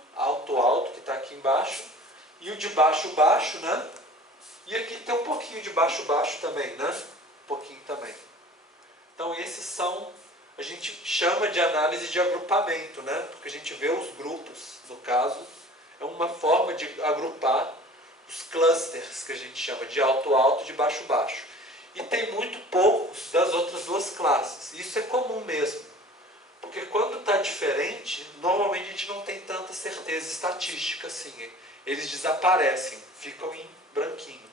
que está aqui embaixo, e o de baixo, né? E aqui tem um pouquinho de baixo também, né? Um pouquinho também. Então esses a gente chama de análise de agrupamento, né? Porque a gente vê os grupos, no caso, é uma forma de agrupar os clusters, que a gente chama de alto, de baixo. E tem muito poucos das outras duas classes. Isso é comum mesmo. Porque quando está diferente, normalmente a gente não tem tanta certeza estatística assim. Eles desaparecem, ficam em branquinho.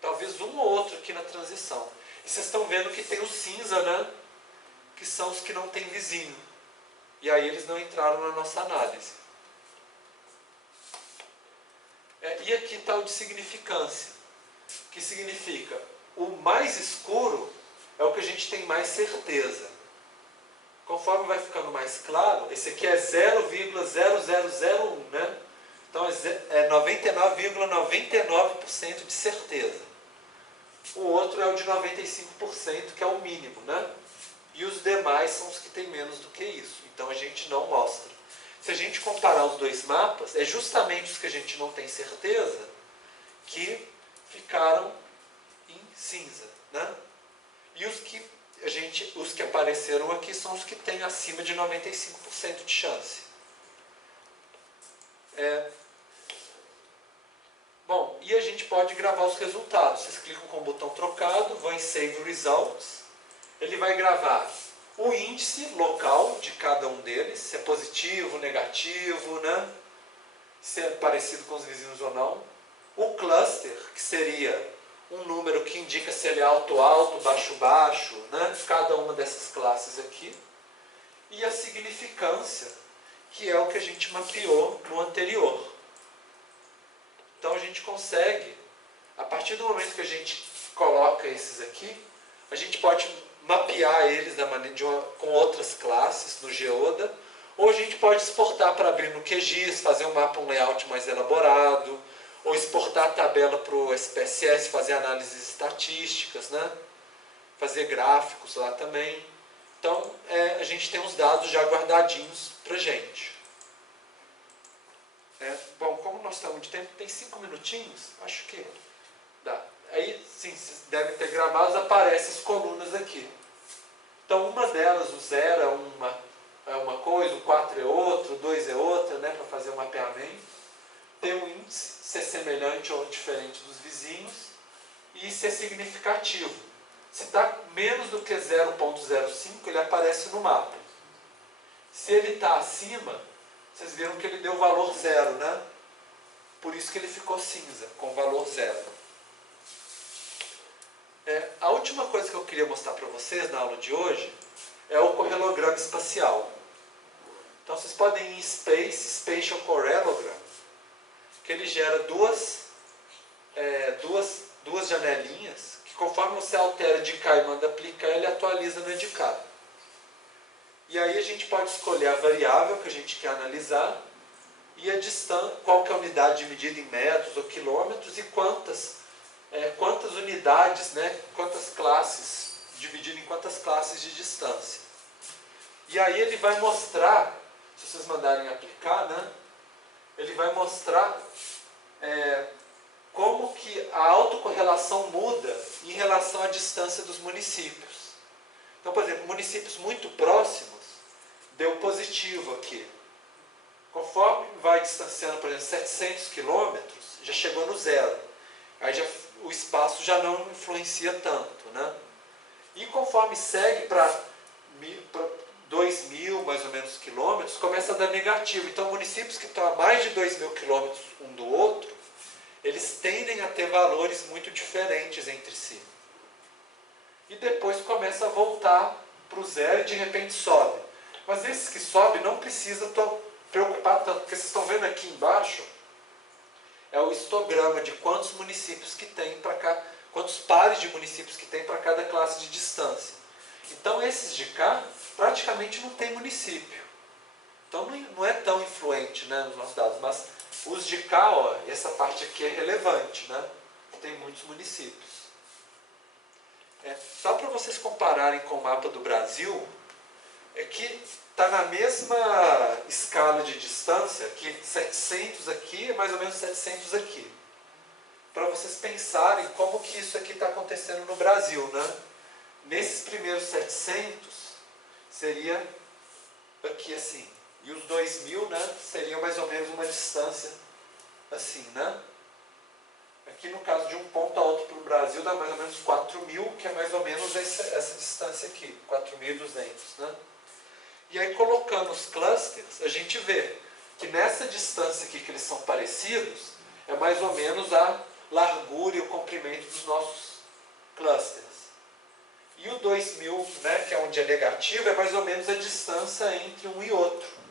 Talvez um ou outro aqui na transição. E vocês estão vendo que tem o cinza, né? Que são os que não tem vizinho. E aí eles não entraram na nossa análise. E aqui está o de significância. Que significa, o mais escuro é o que a gente tem mais certeza. Conforme vai ficando mais claro, esse aqui é 0,0001, né? Então é 99,99% de certeza. O outro é o de 95%, que é o mínimo, né? E os demais são os que têm menos do que isso. Então a gente não mostra. Se a gente comparar os dois mapas, é justamente os que a gente não tem certeza que ficaram em cinza, né? E os que apareceram aqui são os que têm acima de 95% de chance. Bom, e a gente pode gravar os resultados. Vocês clicam com o botão trocado, vão em Save Results. Ele vai gravar o índice local de cada um deles, se é positivo, negativo, né? Se é parecido com os vizinhos ou não. O cluster, que seria um número que indica se ele é alto, baixo, né? Cada uma dessas classes aqui. E a significância, que é o que a gente mapeou no anterior. Então a gente consegue, a partir do momento que a gente coloca esses aqui, a gente pode mapear eles com outras classes no Geoda, ou a gente pode exportar para abrir no QGIS, fazer um layout mais elaborado, ou exportar a tabela para o SPSS, fazer análises estatísticas, né? Fazer gráficos lá também. Então, a gente tem os dados já guardadinhos para a gente. Bom, como nós estamos de tempo, tem 5 minutinhos, acho que dá. Aí, sim, vocês devem ter gravado, aparecem as colunas aqui. Então, uma delas, o 0 é uma coisa, o 4 é outra, o 2 é outra, né, para fazer o mapeamento. Tem um índice, ser semelhante ou diferente dos vizinhos, e ser significativo. Se está menos do que 0,05, ele aparece no mapa. Se ele está acima, vocês viram que ele deu valor 0, né? Por isso que ele ficou cinza, com valor 0. A última coisa que eu queria mostrar para vocês na aula de hoje é o correlograma espacial. Então vocês podem ir em Spatial Correlogram, que ele gera duas janelinhas, que conforme você altera de cá e manda aplicar, ele atualiza na de cá. E aí a gente pode escolher a variável que a gente quer analisar e a distância, qual que é a unidade de medida em metros ou quilômetros e quantas unidades, né, quantas classes, dividido em quantas classes de distância. E aí ele vai mostrar, se vocês mandarem aplicar, né, ele vai mostrar como que a autocorrelação muda em relação à distância dos municípios. Então, por exemplo, municípios muito próximos, deu positivo aqui. Conforme vai distanciando, por exemplo, 700 quilômetros, já chegou no 0. Aí o espaço já não influencia tanto, né? E conforme segue para 2.000, mais ou menos, quilômetros, começa a dar negativo. Então, municípios que estão a mais de 2.000 quilômetros um do outro, eles tendem a ter valores muito diferentes entre si. E depois começa a voltar para o 0 e de repente sobe. Mas esses que sobem não precisa preocupar tanto, porque vocês estão vendo aqui embaixo, é o histograma de quantos municípios que tem para cá, quantos pares de municípios que tem para cada classe de distância. Então esses de cá praticamente não tem município. Então não é tão influente, né, nos nossos dados, mas os de cá, ó, essa parte aqui é relevante, né? Tem muitos municípios. Só para vocês compararem com o mapa do Brasil, é que está na mesma escala de distância, que 700 aqui é mais ou menos 700 aqui. Para vocês pensarem como que isso aqui está acontecendo no Brasil, né? Nesses primeiros 700, seria aqui assim. E os 2.000, né, seriam mais ou menos uma distância assim, né? Aqui no caso de um ponto a outro para o Brasil dá mais ou menos 4.000, que é mais ou menos essa distância aqui, 4.200, né? E aí colocando os clusters, a gente vê que nessa distância aqui que eles são parecidos, é mais ou menos a largura e o comprimento dos nossos clusters. E o 2.000, né, que é onde é negativo, é mais ou menos a distância entre um e outro.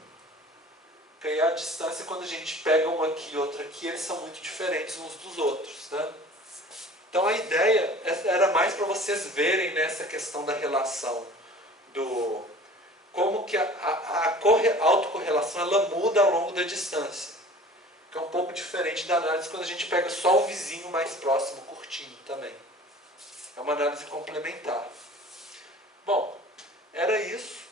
Porque aí a distância, quando a gente pega um aqui e outro aqui, eles são muito diferentes uns dos outros, né? Então a ideia era mais para vocês verem nessa questão da relação do... como que a autocorrelação ela muda ao longo da distância. Que é um pouco diferente da análise quando a gente pega só o vizinho mais próximo, curtinho também. É uma análise complementar. Bom, era isso.